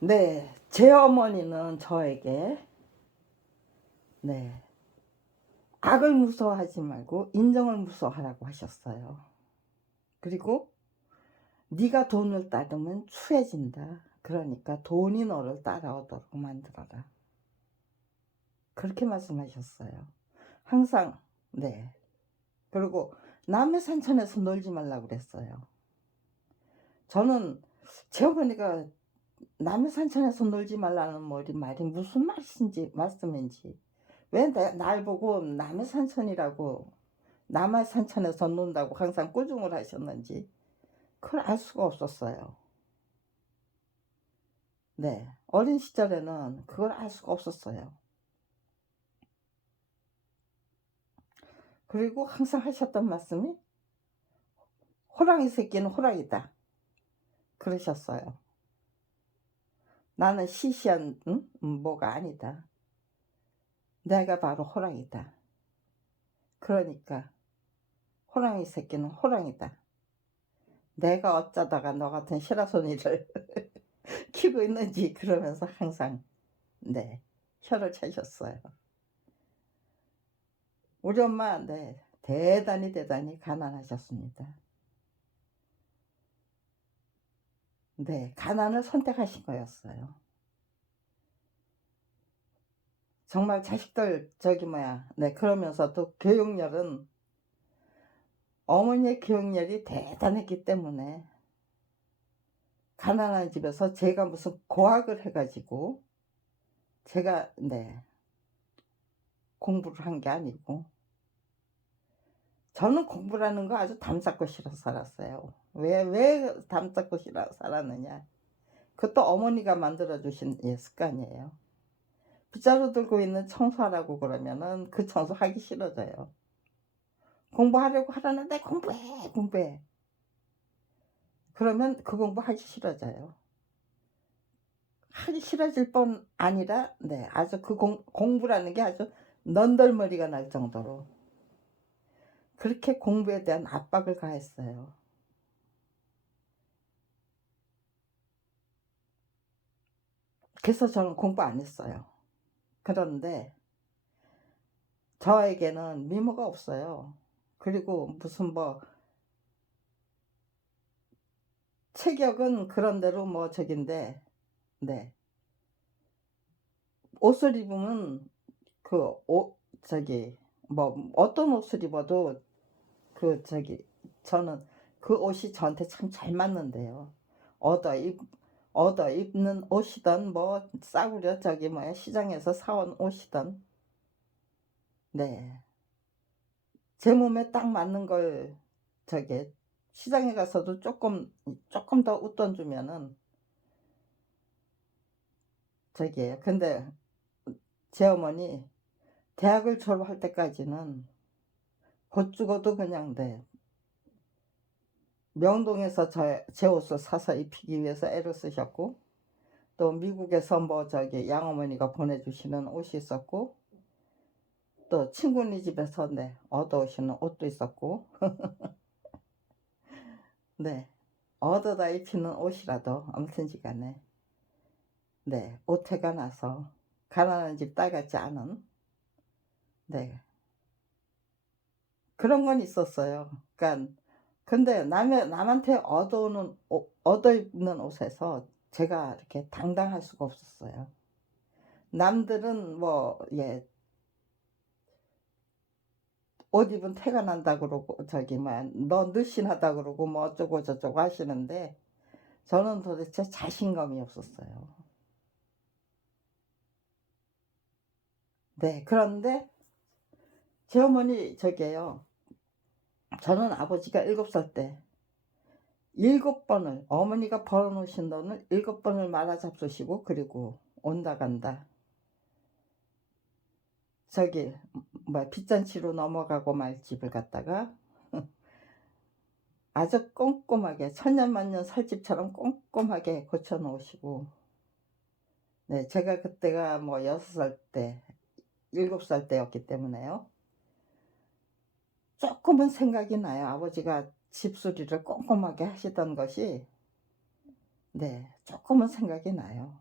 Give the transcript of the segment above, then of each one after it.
네, 제 어머니는 저에게 네, 악을 무서워하지 말고 인정을 무서워하라고 하셨어요. 그리고 네가 돈을 따르면 추해진다. 그러니까 돈이 너를 따라오도록 만들어라. 그렇게 말씀하셨어요. 항상 네. 그리고 남의 산천에서 놀지 말라고 그랬어요. 저는 제 어머니가 남의 산천에서 놀지 말라는 말이 무슨 말씀인지 왜 날 보고 남의 산천이라고 남의 산천에서 논다고 항상 꾸중을 하셨는지 그걸 알 수가 없었어요. 네, 어린 시절에는 그걸 알 수가 없었어요. 그리고 항상 하셨던 말씀이 호랑이 새끼는 호랑이다 그러셨어요. 나는 시시한 뭐가 아니다. 내가 바로 호랑이다. 그러니까 호랑이 새끼는 호랑이다. 내가 어쩌다가 너 같은 시라소니를 키고 있는지 그러면서 항상 네, 혀를 차셨어요. 우리 엄마 네, 대단히 가난하셨습니다. 네, 가난을 선택하신 거였어요. 정말 자식들 네, 그러면서도 교육열은 어머니의 교육열이 대단했기 때문에 가난한 집에서 제가 무슨 고학을 해가지고 제가 네, 공부를 한 게 아니고 저는 공부라는 거 아주 담쌓고 싫어서 살았어요. 왜 담쌓고 싫어 살았느냐. 그것도 어머니가 만들어주신 습관이에요. 빗자루 들고 있는 청소하라고 그러면은 그 청소 하기 싫어져요. 공부하려고 하라는데 공부해. 그러면 그 공부하기 싫어져요. 하기 싫어질 뿐 아니라 네, 아주 그 공부라는 게 아주 넌덜머리가 날 정도로 그렇게 공부에 대한 압박을 가했어요. 그래서 저는 공부 안 했어요. 그런데 저에게는 미모가 없어요. 그리고 무슨 뭐 체격은 그런대로 뭐 저긴데 네, 옷을 입으면 그 옷 저기 뭐 어떤 옷을 입어도 그 저기 저는 그 옷이 저한테 참 잘 맞는데요. 얻어 입 얻어 입는 옷이든 뭐 싸구려 저기 뭐야 시장에서 사온 옷이든 네, 제 몸에 딱 맞는 걸 저기 시장에 가서도 조금 더 웃돈 주면은 저기에요. 근데 제 어머니 대학을 졸업할 때까지는 곧 죽어도 그냥 네, 명동에서 제 옷을 사서 입히기 위해서 애를 쓰셨고 또 미국에서 뭐 저기 양어머니가 보내주시는 옷이 있었고 또 친구네 집에서 네, 얻어오시는 옷도 있었고 네, 얻어다 입히는 옷이라도 아무튼지 간에 네, 오태가 나서 가난한 집 딸 같지 않은 네, 그런 건 있었어요. 그러니까 근데 남한테 얻어 입는 옷에서 제가 이렇게 당당할 수가 없었어요. 남들은 뭐 예, 옷 입은 태가 난다 그러고 저기 뭐야 너 늘씬하다 그러고 뭐 어쩌고 저쩌고 하시는데 저는 도대체 자신감이 없었어요. 네, 그런데 제 어머니 저게요. 저는 아버지가 7살 때 7번을 어머니가 벌어놓으신 돈을 7번을 말아잡수시고 그리고 온다 간다 저기 뭐 빚잔치로 넘어가고 말 집을 갖다가 아주 꼼꼼하게 천년만년 살 집처럼 꼼꼼하게 고쳐 놓으시고 네, 제가 그때가 뭐 6살 때 7살 때였기 때문에요. 조금은 생각이 나요. 아버지가 집수리를 꼼꼼하게 하시던 것이 네, 조금은 생각이 나요.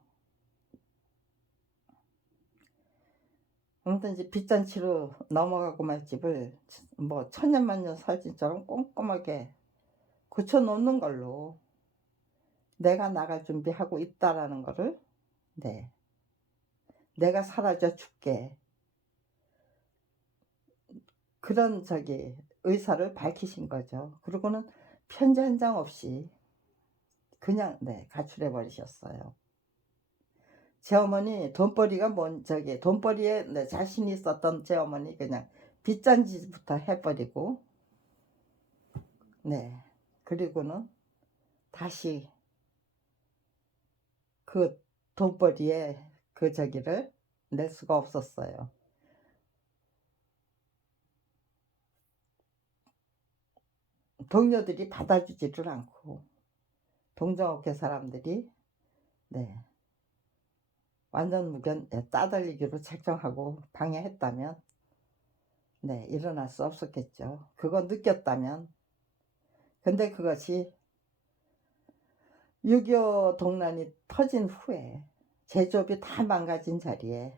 아무튼 이제 빚잔치로 넘어가고 말 집을 뭐 천년만년 살진처럼 꼼꼼하게 고쳐 놓는 걸로 내가 나갈 준비하고 있다라는 거를, 네, 내가 사라져 줄게, 그런 의사를 밝히신 거죠. 그리고는 편지 한 장 없이 그냥 가출해 버리셨어요. 제 어머니 돈벌이가 돈벌이에 자신이 있었던 제 어머니 그냥 빚잔치부터 해버리고, 그리고는 다시 그 돈벌이에 를 낼 수가 없었어요. 동료들이 받아주지를 않고, 동정업계 사람들이 완전 무견 따돌리기로 책정하고 방해했다면 일어날 수 없었겠죠. 그거 느꼈다면. 근데 그것이 6.25 동란이 터진 후에 제조업이 다 망가진 자리에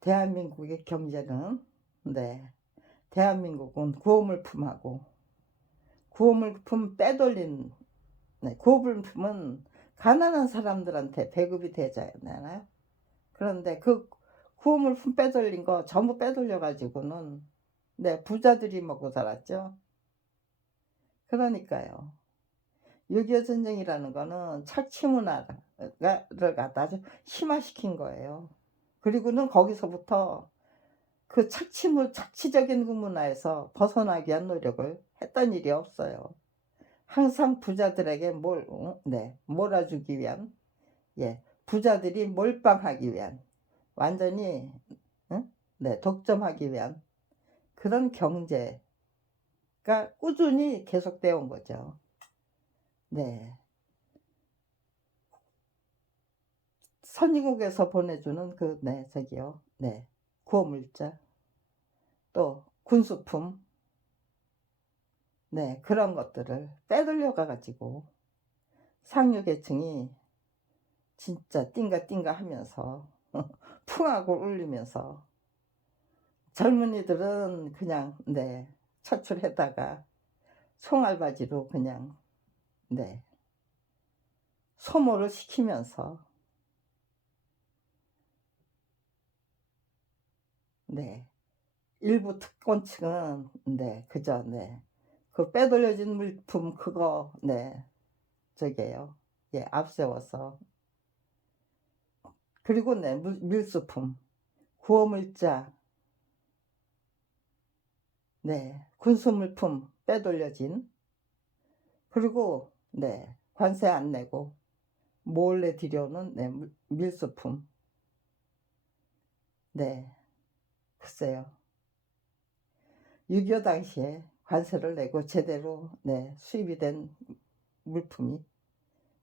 대한민국의 경제는, 대한민국은 구호물품하고, 구호물품 빼돌린, 구호물품은 가난한 사람들한테 배급이 되잖아요. 그런데 그 구호물품 빼돌린 거 전부 빼돌려 가지고는 부자들이 먹고 살았죠. 그러니까요. 6.25 전쟁이라는 거는 착취 문화를 갖다 아주 심화시킨 거예요. 그리고는 거기서부터 그 착취적인 그 문화에서 벗어나기 위한 노력을 했던 일이 없어요. 항상 부자들에게 몰아주기 위한, 부자들이 몰빵하기 위한, 완전히 독점하기 위한 그런 경제가 꾸준히 계속되어 온 거죠. 선진국에서 보내주는 구호물자, 또 군수품, 그런 것들을 빼돌려가 가지고 상류계층이 진짜 띵가띵가 하면서 풍악을 울리면서, 젊은이들은 그냥 처출했다가 송알바지로 그냥 소모를 시키면서 일부 특권층은 그저 그 빼돌려진 물품 그거 앞세워서, 그리고 밀수품, 구호물자, 군수물품 빼돌려진, 그리고 관세 안 내고 몰래 들여오는 밀수품. 글쎄요. 6.25 당시에 관세를 내고 제대로 수입이 된 물품이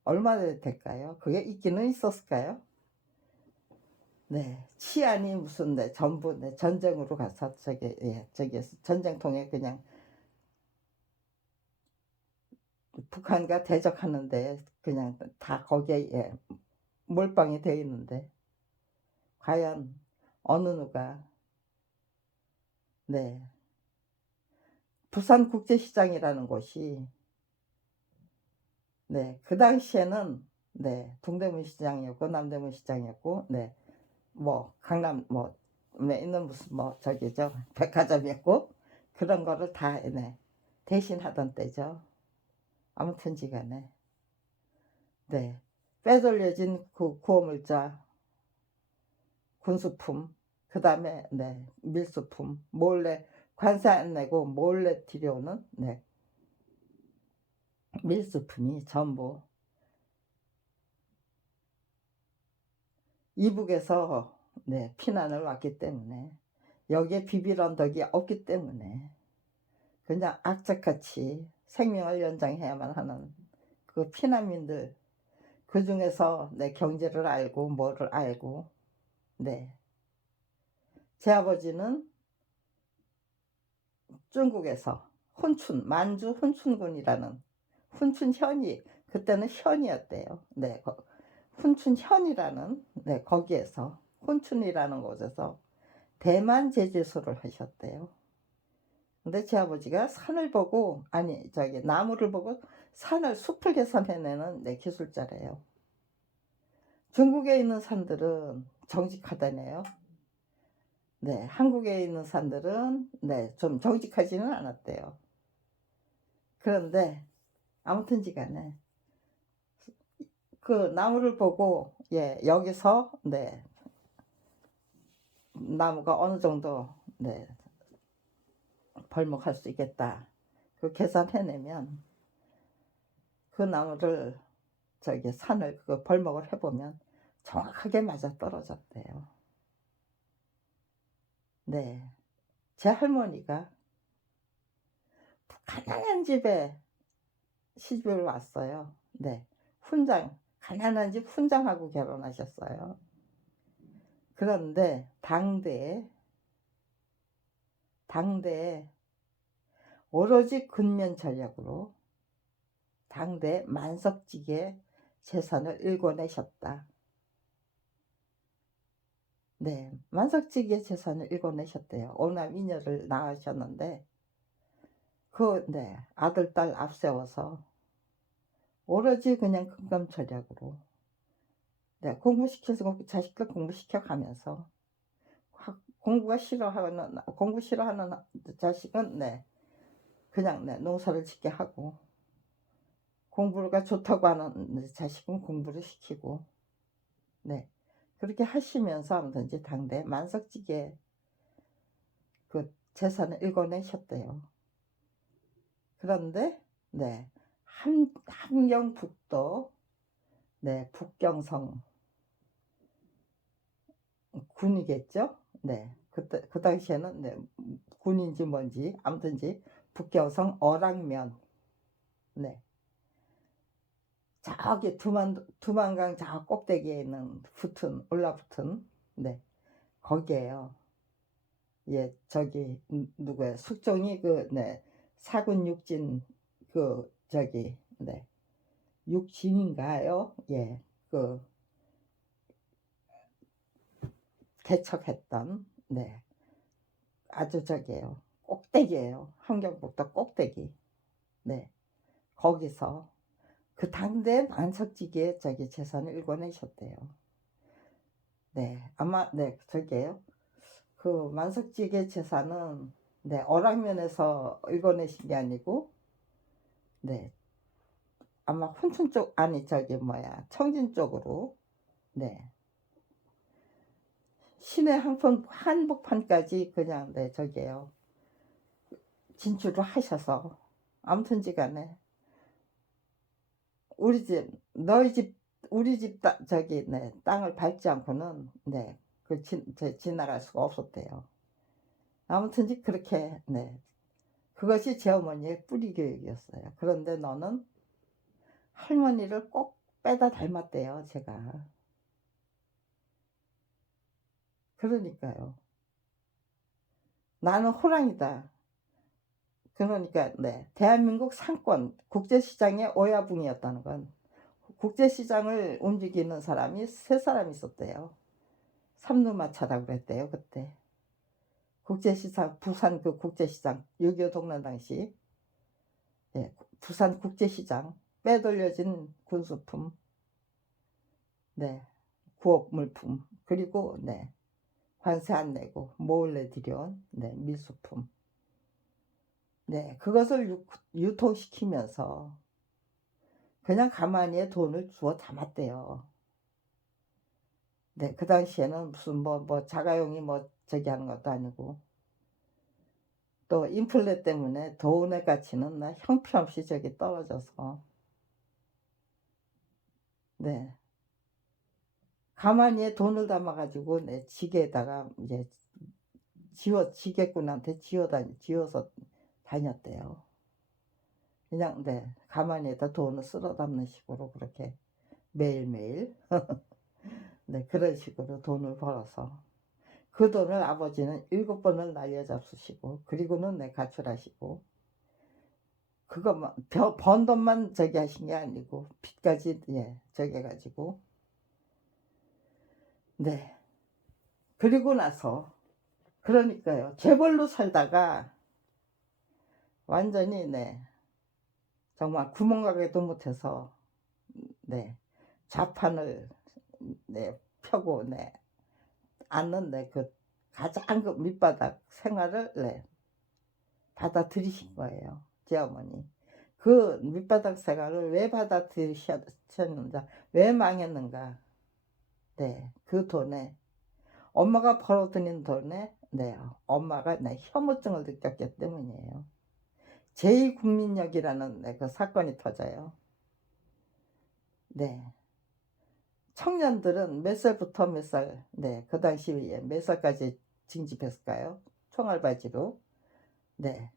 얼마나 될까요? 그게 있기는 있었을까요? 치안이 무슨 전부 전쟁으로 가서 전쟁통에 그냥 북한과 대적하는데 그냥 다 거기에 몰빵이 되어 있는데, 과연 어느 누가 부산국제시장이라는 곳이 그 당시에는 동대문 시장이었고 남대문 시장이었고 뭐 강남 있는 무슨 백화점이었고, 그런 거를 다 대신하던 때죠. 아무튼지간에 빼돌려진 그 구호물자, 군수품, 그 다음에 밀수품, 몰래 관세 안 내고 몰래 들여오는 밀수품이 전부 이북에서 피난을 왔기 때문에, 여기에 비빌 언덕이 없기 때문에 그냥 악착같이 생명을 연장해야만 하는 그 피난민들, 그 중에서 경제를 알고 뭐를 알고, 제 아버지는 중국에서 만주 훈춘군이라는 훈춘현이, 그때는 현이었대요. 훈춘현이라는 네 거기에서 훈춘이라는 곳에서 대만 제주소를 하셨대요. 근데 제 아버지가 산을 보고 아니 저기 나무를 보고 산을 숲을 계산해내는 네 기술자래요. 중국에 있는 산들은 정직하다네요. 네, 한국에 있는 산들은 네, 좀 정직하지는 않았대요. 그런데 아무튼지 간에 그 나무를 보고 예, 여기서 네, 나무가 어느 정도 네, 벌목할 수 있겠다. 그 계산해내면 그 나무를 저기 산을 그 벌목을 해보면 정확하게 맞아 떨어졌대요. 네, 제 할머니가 가난한 집에 시집을 왔어요. 네, 가난한 집 훈장하고 결혼하셨어요. 그런데 당대에 오로지 근면 전략으로 당대 만석직의 재산을 일궈내셨다. 네, 만석직의 재산을 일궈내셨대요. 오남 이녀를 낳으셨는데 네, 아들 딸 앞세워서 오로지 그냥 근감 전략으로 네, 자식들 공부시켜 가면서 공부 싫어하는 자식은 네, 그냥 네, 농사를 짓게 하고 공부가 좋다고 하는 자식은 공부를 시키고 네, 그렇게 하시면서 아무든지 당대 만석직의 그 재산을 일궈내셨대요. 그런데 네, 함경북도 네, 북경성 군이겠죠. 네, 그 당시에는 네, 군인지 뭔지 아무튼지 북경성 어랑면 네, 저기 두만강 저 꼭대기에 있는 올라붙은 네, 거기에요. 예, 저기 누구야 숙종이 그 네, 사군 육진 그 저기 네, 육진인가요? 예, 그 개척했던 네, 아주 저기에요. 꼭대기에요. 함경북도 꼭대기. 네, 거기서 그 당대 만석지기의 저기 재산을 일궈내셨대요. 네, 아마 네 저기에요. 그 만석지기의 재산은 네, 어랑면에서 일궈내신 게 아니고 네, 아마 훈춘 쪽 아니 저기 뭐야 청진 쪽으로 네, 시내 한복판까지 그냥 네 저기에요. 진출을 하셔서 아무튼지간에 너희 집 우리 집 저기 네 땅을 밟지 않고는 네 그 지나갈 수가 없었대요. 아무튼지 그렇게 네 그것이 제 어머니의 뿌리 교육이었어요. 그런데 너는 할머니를 꼭 빼다 닮았대요, 제가. 그러니까요. 나는 호랑이다. 그러니까 네 대한민국 상권 국제시장의 오야붕이었다는 건 국제시장을 움직이는 사람이 세 사람 있었대요. 삼루마차라고 그랬대요 그때. 국제시장 부산 그 국제시장 6.25 동란 당시 예, 부산 국제시장 빼돌려진 군수품 네 구업 물품 그리고 네 관세 안 내고 몰래 들여온 네 밀수품 네 그것을 유통시키면서 그냥 가만히에 돈을 주워 담았대요. 네, 그 당시에는 무슨 뭐 자가용이 뭐 저기 하는 것도 아니고 또 인플레 때문에 돈의 가치는 나 형편없이 저기 떨어져서 네 가만히에 돈을 담아가지고 내 지게에다가 이제 지게꾼한테 지어서 다녔대요. 그냥 네 가만히에다 돈을 쓸어 담는 식으로 그렇게 매일매일 네 그런 식으로 돈을 벌어서 그 돈을 아버지는 7번을 날려잡수시고 그리고는 네 가출하시고 그것만 번 돈만 저기 하신 게 아니고 빚까지 예 저기 해가지고 네. 그리고 나서 그러니까요. 재벌로 살다가 완전히 네. 정말 구멍가게도 못해서 네. 좌판을 네. 펴고 네. 앉는 네. 그 가장 그 밑바닥 생활을 네. 받아들이신 거예요. 제 어머니. 그 밑바닥 생활을 왜 받아들이셨는가? 왜 망했는가? 네. 그 돈에 엄마가 벌어들인 돈에 네. 엄마가 네. 혐오증을 느꼈기 때문이에요. 제2국민역이라는 네. 그 사건이 터져요. 네. 청년들은 몇 살부터 몇 살, 네. 그 당시에 몇 살까지 징집했을까요? 총알바지로. 네.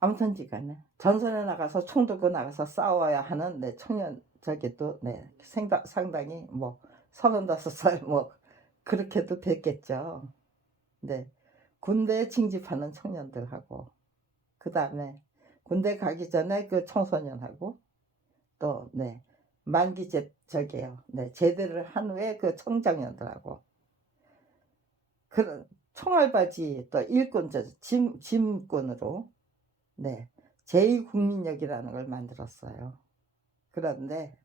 아무튼지 간에 전선에 나가서 총 들고 나가서 싸워야 하는 네. 청년 저기 또 네. 상당히 뭐 35살 뭐 그렇게도 됐겠죠. 네. 군대에 징집하는 청년들하고 그다음에 군대 가기 전에 그 청소년하고 또 네. 만기 저기요. 네. 제대를 한 후에 그 청장년들하고 그런 총알바지 또 일꾼 짐꾼으로 네. 제2국민역이라는 걸 만들었어요. 그런데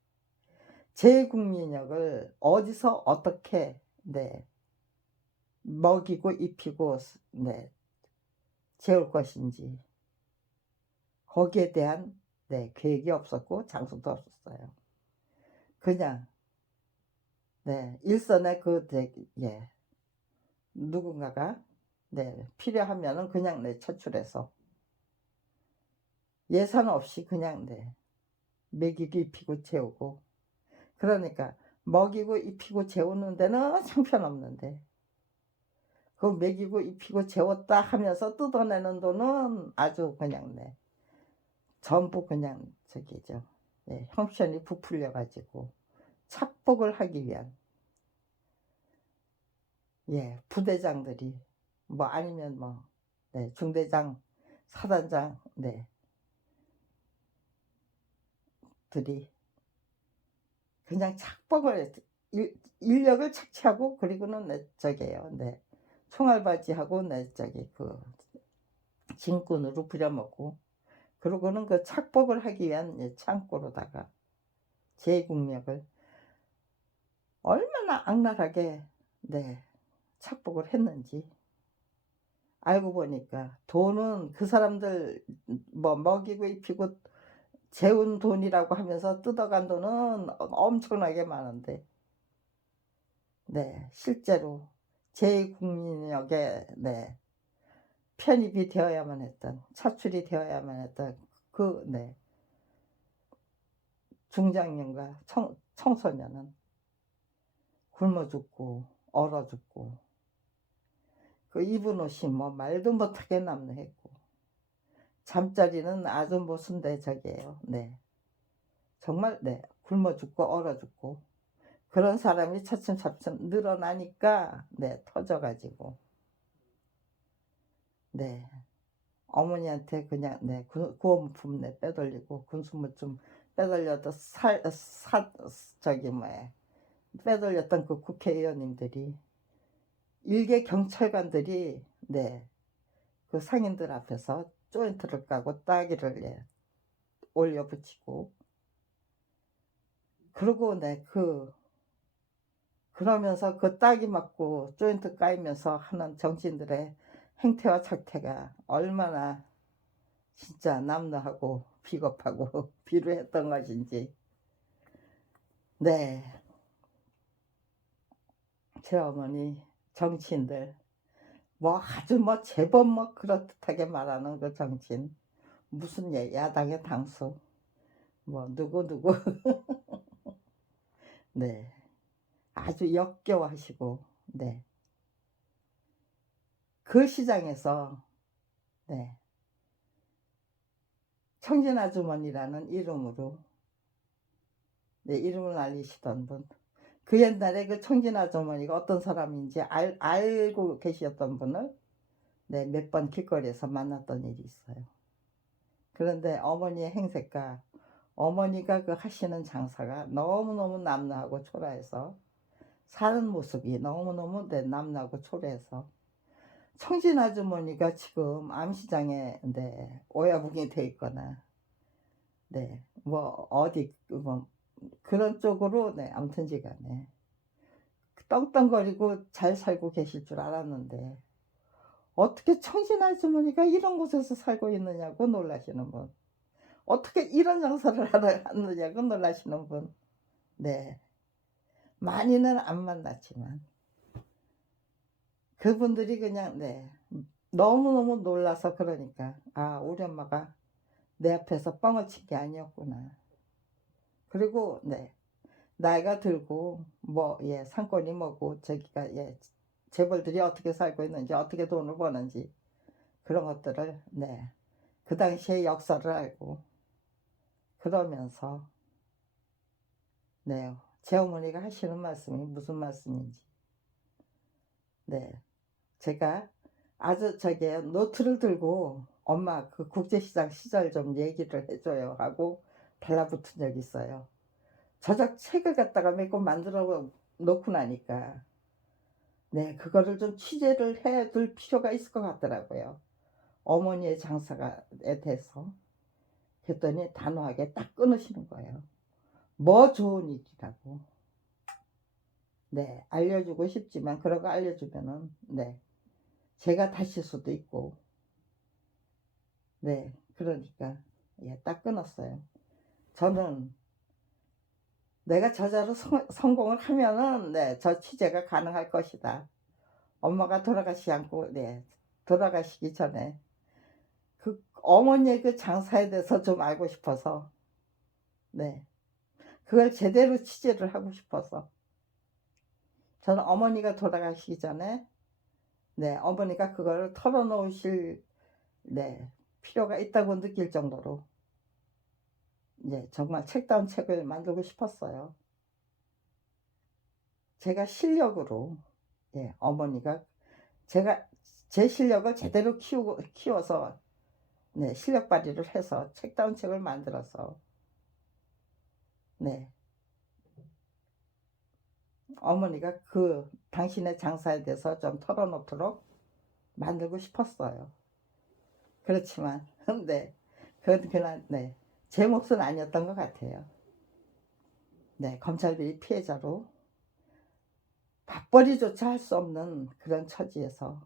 제2국민역을 어디서 어떻게 네. 먹이고 입히고 네. 재울 것인지 거기에 대한 네. 계획이 없었고 장소도 없었어요. 그냥 네. 일선에 그 예. 누군가가 네. 필요하면은 그냥 네. 차출해서 예산 없이 그냥 네. 먹이고 입히고 재우고 그러니까 먹이고 입히고 재우는 데는 형편없는데 그 먹이고 입히고 재웠다 하면서 뜯어내는 돈은 아주 그냥 네. 전부 그냥 저기죠. 네. 형편이 부풀려 가지고 착복을 하기 위한 예. 부대장들이 뭐 아니면 뭐 네. 중대장, 사단장 네. 들이 그냥 착복을 인력을 착취하고 그리고는 네. 저기예요. 네. 총알바지하고 네. 저기 그 짐꾼으로 부려먹고 그러고는 그 착복을 하기 위한 예. 창고로다가 제2국력을 얼마나 악랄하게 네. 착복을 했는지 알고 보니까 돈은 그 사람들 뭐 먹이고 입히고 재운 돈이라고 하면서 뜯어간 돈은 엄청나게 많은데 네. 실제로 제2국민역에 네. 편입이 되어야만 했던 차출이 되어야만 했던 그 네. 중장년과 청소년은 굶어 죽고 얼어 죽고 그 입은 옷이 뭐 말도 못하게 남루했고 잠자리는 아주 모순대 저기예요. 네. 정말 네. 굶어 죽고 얼어 죽고 그런 사람이 차츰차츰 늘어나니까 네. 터져 가지고 네. 어머니한테 그냥 네. 구원품 네. 빼돌리고 군수물 좀 빼돌려도 저기 뭐야 빼돌렸던 그 국회의원님들이 일개 경찰관들이 네. 그 상인들 앞에서 조인트를 까고 따기를 예. 올려 붙이고 그러고 네. 그러면서 그 따기 맞고 조인트 까이면서 하는 정치인들의 행태와 작태가 얼마나 진짜 남루하고 비겁하고 비루했던 것인지 네. 제 어머니 정치인들 뭐 아주 뭐 제법 뭐 그렇듯하게 말하는 그 정치인 무슨 야당의 당수 뭐 누구 네. 아주 역겨워하시고 네. 그 시장에서 네. 청진 아주머니라는 이름으로 네. 이름을 알리시던 분. 그 옛날에 그 청진 아주머니가 어떤 사람인지 알고 계셨던 분을 네. 몇 번 길거리에서 만났던 일이 있어요. 그런데 어머니의 행색과 어머니가 그 하시는 장사가 너무너무 남루하고 초라해서 사는 모습이 너무너무 네 남루하고 초라해서 청진 아주머니가 지금 암시장에 네 오야붕이 돼 있거나 네 뭐 어디 뭐 그런 쪽으로 네 아무튼지간에 떵떵거리고 잘 살고 계실 줄 알았는데 어떻게 청진 아주머니가 이런 곳에서 살고 있느냐고 놀라시는 분, 어떻게 이런 장사를 하느냐고 놀라시는 분. 네. 많이는 안 만났지만 그분들이 그냥 네 너무너무 놀라서 그러니까 '아 우리 엄마가 내 앞에서 뻥을 친 게 아니었구나.' 그리고 네 나이가 들고 뭐 예 상권이 뭐고 저기가 예 재벌들이 어떻게 살고 있는지 어떻게 돈을 버는지 그런 것들을 네 그 당시의 역사를 알고 그러면서 네 제 어머니가 하시는 말씀이 무슨 말씀인지 네 제가 아주 저기 노트를 들고 "엄마 그 국제시장 시절 좀 얘기를 해 줘요." 하고 달라붙은 적이 있어요. 저작 책을 갖다가 몇 권 만들어 놓고 나니까 네 그거를 좀 취재를 해 둘 필요가 있을 것 같더라고요, 어머니의 장사가 에 대해서. 그랬더니 단호하게 딱 끊으시는 거예요. 뭐 좋은 일이라고. 네 알려주고 싶지만 그런 거 알려주면은 네 제가 다칠 수도 있고 네 그러니까 예 딱 끊었어요. 저는 내가 저자로 성공을 하면은 네 저 취재가 가능할 것이다. 엄마가 돌아가시지 않고 네 돌아가시기 전에 그 어머니의 그 장사에 대해서 좀 알고 싶어서 네 그걸 제대로 취재를 하고 싶어서 저는 어머니가 돌아가시기 전에 네 어머니가 그거를 털어놓으실 네 필요가 있다고 느낄 정도로 네 정말 책다운 책을 만들고 싶었어요. 제가 실력으로 예 어머니가 제가 제 실력을 제대로 키워서 네 실력 발휘를 해서 책다운 책을 만들어서 네 어머니가 그 당신의 장사에 대해서 좀 털어놓도록 만들고 싶었어요. 그렇지만 네 그건 그날 네 제 몫은 아니었던 것 같아요. 네 검찰들이 피해자로 밥벌이조차 할 수 없는 그런 처지에서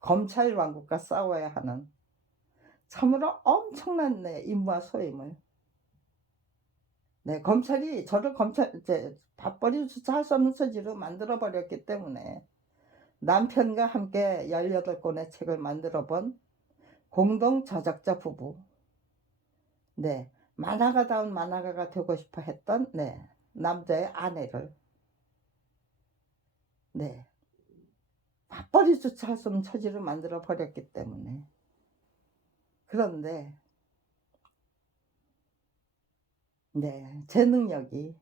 검찰 왕국과 싸워야 하는 참으로 엄청난 네 임무와 소임을 네 검찰이 저를 검찰 이제 밥벌이조차 할 수 없는 처지로 만들어 버렸기 때문에 남편과 함께 18 권의 책을 만들어 본 공동 저작자 부부. 네. 만화가다운 만화가가 되고 싶어 했던 네 남자의 아내를 네 맞벌이조차 할 수 없는 처지로 만들어 버렸기 때문에. 그런데 네 제 능력이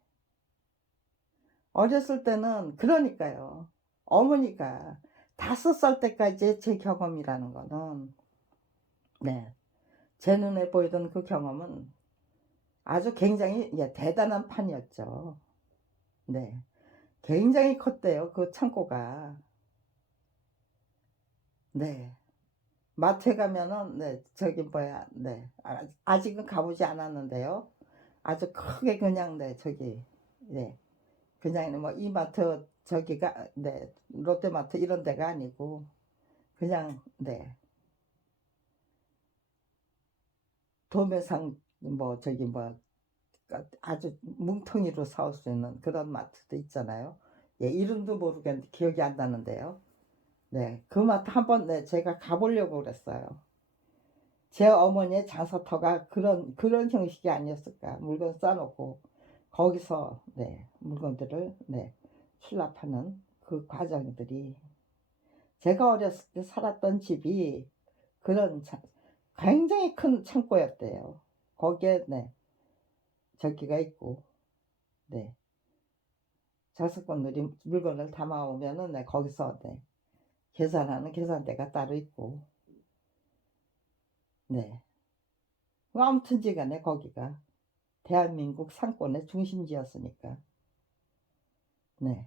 어렸을 때는 그러니까요. 어머니가 5살 때까지의 제 경험이라는 거는 네 제 눈에 보이던 그 경험은 아주 굉장히 예 대단한 판이었죠. 네. 굉장히 컸대요, 그 창고가. 네. 마트에 가면은 네 저기 뭐야 네 아직은 가 보지 않았는데요. 아주 크게 그냥 네 저기 네 그냥 뭐 이마트 저기가 네 롯데마트 이런 데가 아니고 그냥 네 도매상 뭐 저기 뭐 아주 뭉텅이로 사올 수 있는 그런 마트도 있잖아요. 예 이름도 모르겠는데 기억이 안 나는데요. 네. 그 마트 한번 네 제가 가 보려고 그랬어요. 제 어머니의 장사터가 그런 형식이 아니었을까. 물건 싸 놓고 거기서 네 물건들을 네 수납하는 그 과정들이 제가 어렸을 때 살았던 집이 그런 굉장히 큰 창고였대요. 거기에 네 저기가 있고 네 자석권들이 물건을 담아 오면은 네 거기서 네 계산하는 계산대가 따로 있고 네. 뭐 아무튼지간에 거기가 대한민국 상권의 중심지였으니까. 네.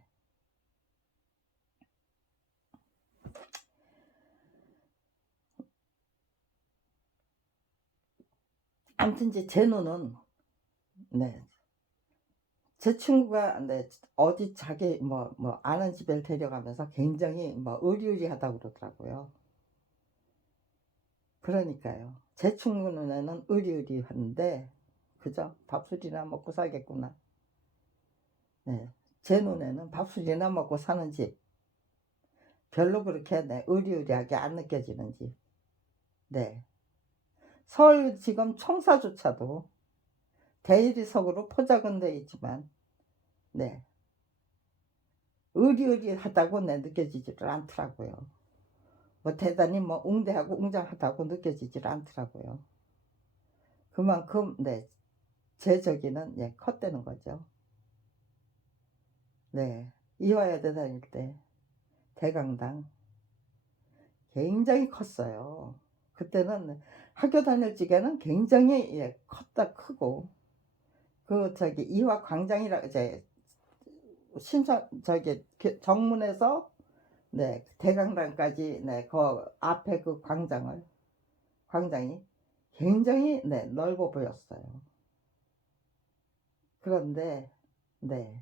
아무튼 이제 제 눈은, 네, 제 친구가 네, 어디 자기 아는 집에 데려가면서 굉장히 의리의리하다고 그러더라고요. 그러니까요. 제 친구 눈에는 의리의리한데 그죠? 밥술이나 먹고 살겠구나. 네. 제 눈에는 밥술이나 먹고 사는 집, 별로 그렇게 네, 의리의리하게 안 느껴지는 집. 네. 서울 지금 청사조차도 대리석으로 포장은 돼 있지만, 네, 의리의리하다고 네, 느껴지지를 않더라고요. 대단히 웅대하고 웅장하다고 느껴지질 않더라고요. 그만큼 네, 제 저기는 예, 컸다는 거죠. 네, 이화여대 다닐 때 대강당 굉장히 컸어요. 그때는 학교 다닐 적에는 굉장히 예, 크고, 그 저기 이화 광장이라 이제 신천 저기 정문에서 네, 대강당까지 네, 그 앞에 그 광장이 굉장히 네, 넓어 보였어요. 그런데 네,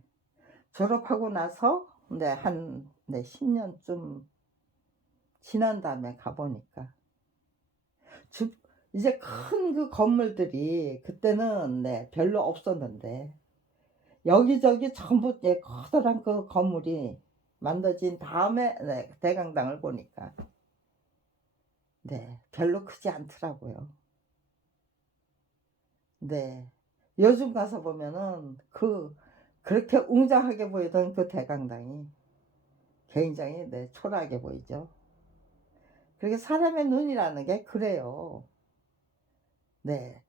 졸업하고 나서 네, 한 네, 10년쯤 지난 다음에 가보니까 이제 큰 그 건물들이 그때는 네, 별로 없었는데 여기저기 전부 예, 커다란 그 건물이 만들어진 다음에 네, 대강당을 보니까 네, 별로 크지 않더라고요. 네. 요즘 가서 보면은 그렇게 웅장하게 보이던 그 대강당이 굉장히 네, 초라하게 보이죠. 그렇게 사람의 눈이라는 게 그래요. 네.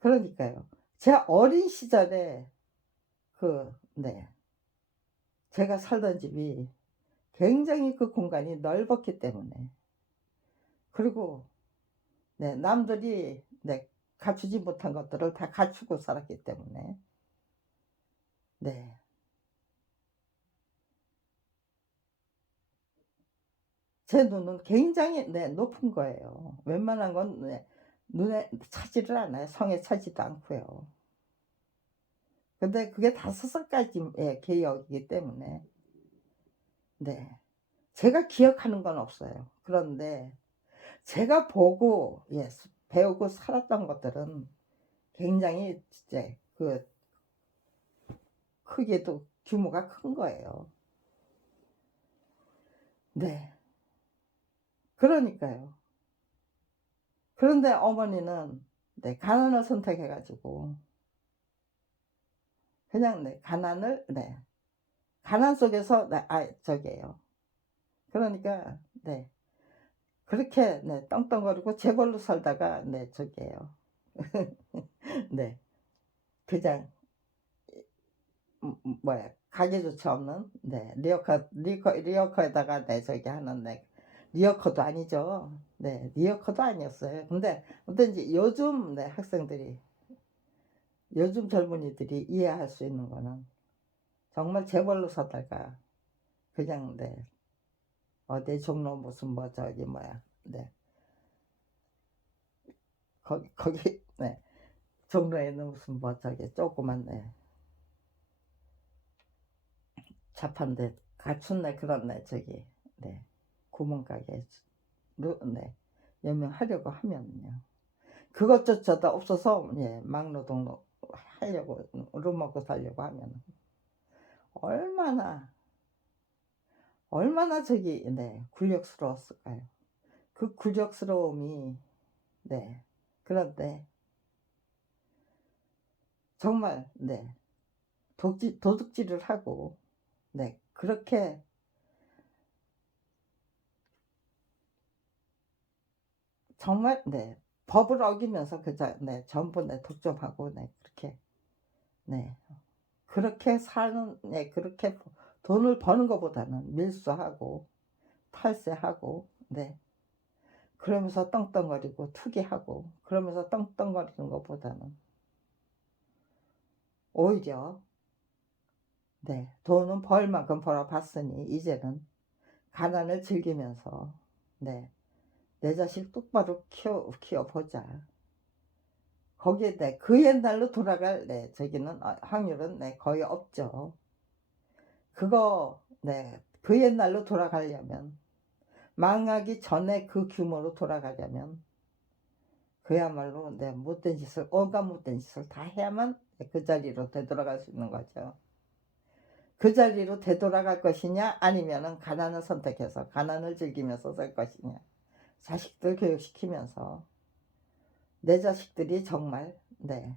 그러니까요. 제 어린 시절에 네. 제가 살던 집이 굉장히 그 공간이 넓었기 때문에, 그리고 네, 남들이 네, 갖추지 못한 것들을 다 갖추고 살았기 때문에, 네. 제 눈은 굉장히 네, 높은 거예요. 웬만한 건 네, 눈에 차지를 않아요. 성에 차지도 않고요. 근데 그게 다 스승까지의 개혁이기 때문에, 네. 제가 기억하는 건 없어요. 그런데 제가 보고 예, 배우고 살았던 것들은 굉장히 이제 크게도 규모가 큰 거예요. 네. 그러니까요. 그런데 어머니는 네, 가난을 선택해 가지고 그냥 네, 네, 가난 속에서 네, 저기예요. 그러니까 네, 그렇게 네, 떵떵거리고 재벌로 살다가 네, 저기예요. 네, 그냥 가게조차 없는 네, 리어커에다가 네, 저기 하는 네, 리어커도 아니죠. 네, 리어커도 아니었어요. 근데 어떤지 요즘 네, 학생들이, 요즘 젊은이들이 이해할 수 있는 거는 정말 재벌로 살다가 그냥 네, 어디 종로 무슨 저기 네, 거기 네, 종로에 있는 무슨 저기 조그만 네, 자판대 갖춘 네, 그런 네, 저기 네, 구멍가게 네, 연명하려고 하면요, 그것조차도 없어서 예, 막노동 하려고 룸 먹고 살려고 하면 얼마나 저기 네, 굴욕스러웠을까요. 그 굴욕스러움이 네, 그런데 정말 네, 도둑질을 하고 네, 그렇게 정말 네, 법을 어기면서 그저 네, 전부 네, 독점하고 네, 네, 그렇게 사는 네, 그렇게 돈을 버는 것보다는 밀수하고 탈세하고 네, 그러면서 떵떵거리고 투기하고 그러면서 떵떵거리는 것보다는 오히려 네, 돈은 벌 만큼 벌어봤으니 이제는 가난을 즐기면서 네, 내 자식 똑바로 키워보자. 거기에 네, 그 옛날로 돌아갈 네, 저기는 확률은 네, 거의 없죠. 그거 네, 그 옛날로 돌아가려면 망하기 전에 그 규모로 돌아가려면 그야말로 네, 못된 짓을 온갖 못된 짓을 다 해야만 그 자리로 되돌아갈 수 있는 거죠. 그 자리로 되돌아갈 것이냐 아니면은 가난을 선택해서 가난을 즐기면서 살 것이냐. 자식들 교육시키면서 내 자식들이 정말 네,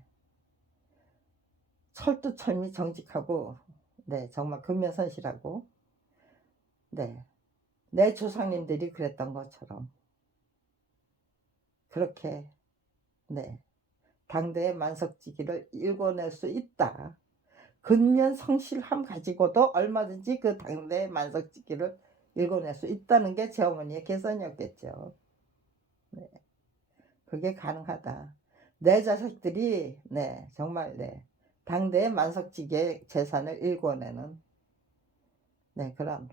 철두철미 정직하고 네, 정말 근면선실하고 네, 내 조상님들이 그랬던 것처럼 그렇게 네, 당대의 만석지기를 일궈낼 수 있다. 근면성실함 가지고도 얼마든지 그 당대의 만석지기를 일궈낼 수 있다는 게 제 어머니의 계산이었겠죠. 네, 그게 가능하다. 내 자식들이 네, 정말 네, 당대의 만석지기의 재산을 일궈내는 네, 그런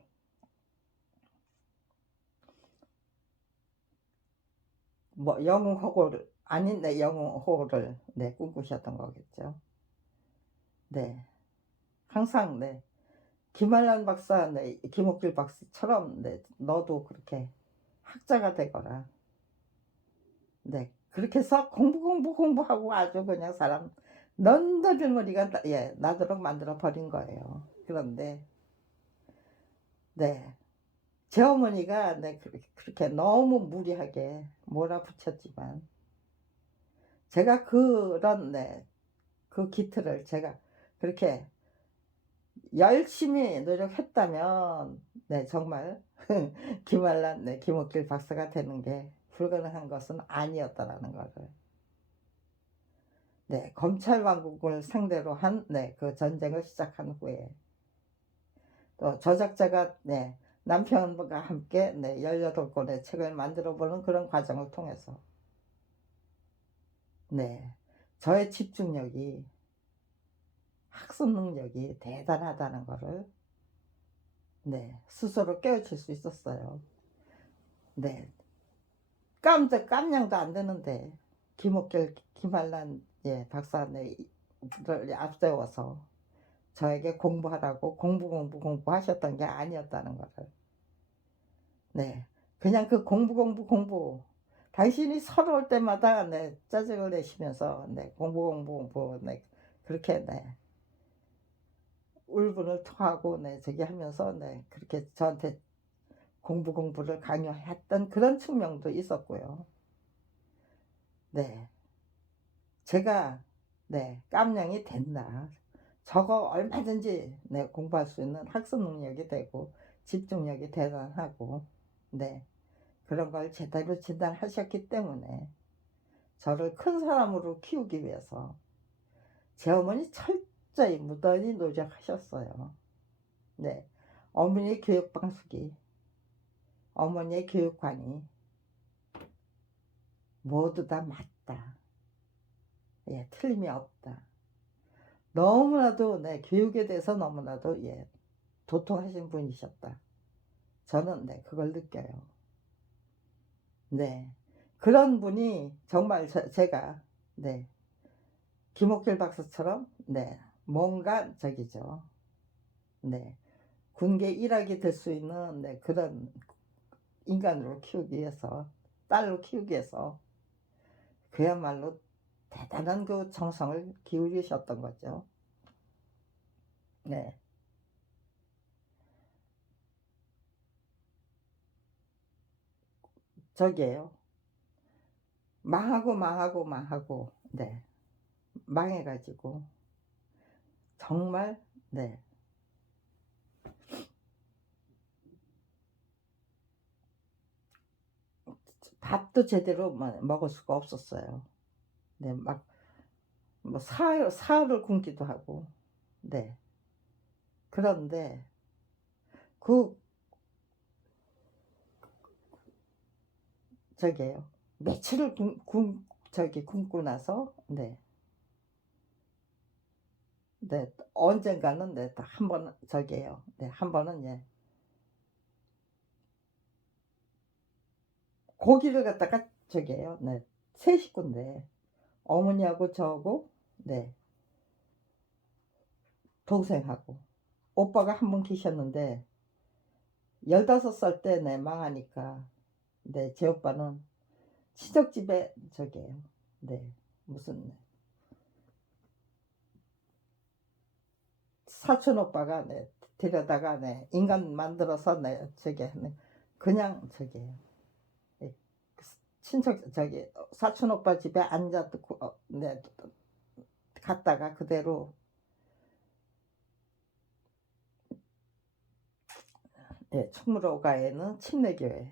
뭐 영웅호를 아닌 네, 영웅호를 네, 꿈꾸셨던 거겠죠. 네, 항상 네, 김한란 박사, 네, 김옥길 박사처럼 네, 너도 그렇게 학자가 되거라. 네, 그렇게 해서 공부하고 아주 그냥 사람 넌더빌머리가 예, 나도록 만들어 버린 거예요. 그런데 네, 제 어머니가 네, 그렇게 너무 무리하게 몰아붙였지만 제가 그런 네, 그 기틀을 제가 그렇게 열심히 노력했다면 네, 정말 김한란 네, 김옥길 박사가 되는 게 불가능한 것은 아니었다라는 거를 네, 검찰 왕국을 상대로 한 네, 그 전쟁을 시작한 후에 또 저작자가 네, 남편과 함께 네, 18권의 책을 만들어 보는 그런 과정을 통해서 네, 저의 집중력이 학습 능력이 대단하다는 것을 네, 스스로 깨우칠 수 있었어요. 네, 깜냥도 안 되는데 김옥길 김한란 예, 박사를 앞세워서 저에게 공부하라고 공부하셨던 게 아니었다는 것을 네, 그냥 그 공부 당신이 서러울 때마다 네, 짜증을 내시면서 네, 공부 네, 그렇게 네, 울분을 토하고 네, 저기 하면서 네, 그렇게 저한테 공부를 강요했던 그런 측면도 있었고요. 네, 제가 네, 깜냥이 된다. 저거 얼마든지 네, 공부할 수 있는 학습 능력이 되고 집중력이 대단하고 네, 그런 걸 제대로 진단하셨기 때문에 저를 큰 사람으로 키우기 위해서 제 어머니 철저히 무던히 노력하셨어요. 네, 어머니의 교육 방식이 어머니의 교육관이 모두 다 맞다. 예, 틀림이 없다. 너무나도 네, 교육에 대해서 너무나도 예, 도통하신 분이셨다. 저는 네, 그걸 느껴요. 네, 그런 분이 정말 제가 네, 김옥길 박사처럼 네, 뭔가 저기죠. 네, 군계 일학이 될 수 있는 네, 그런 인간으로 키우기 위해서 딸로 키우기 위해서 그야말로 대단한 그 정성을 기울이셨던 거죠. 네, 저기에요. 망하고 네, 망해가지고 정말 네, 밥도 제대로 먹을 수가 없었어요. 네, 막 뭐 사흘을 굶기도 하고 네, 그런데 그 저기요. 며칠을 굶고 나서 네. 네. 언젠가는 네. 한 번은 저기요. 네. 한 번은 예. 고기를 갖다가 저기요. 네. 세 식구인데 어머니하고 저하고 네. 동생하고 오빠가 한 분 계셨는데 15살 때 네 망하니까 네 제 오빠는 친척집에 저기요. 네. 무슨 사촌 오빠가 네 데려다가 네 인간 만들어서 네 저기 네 그냥 저기요. 예. 친척 저기 사촌 오빠 집에 앉아 듣고 네 갔다가 그대로 예 충무로가에는 침례교회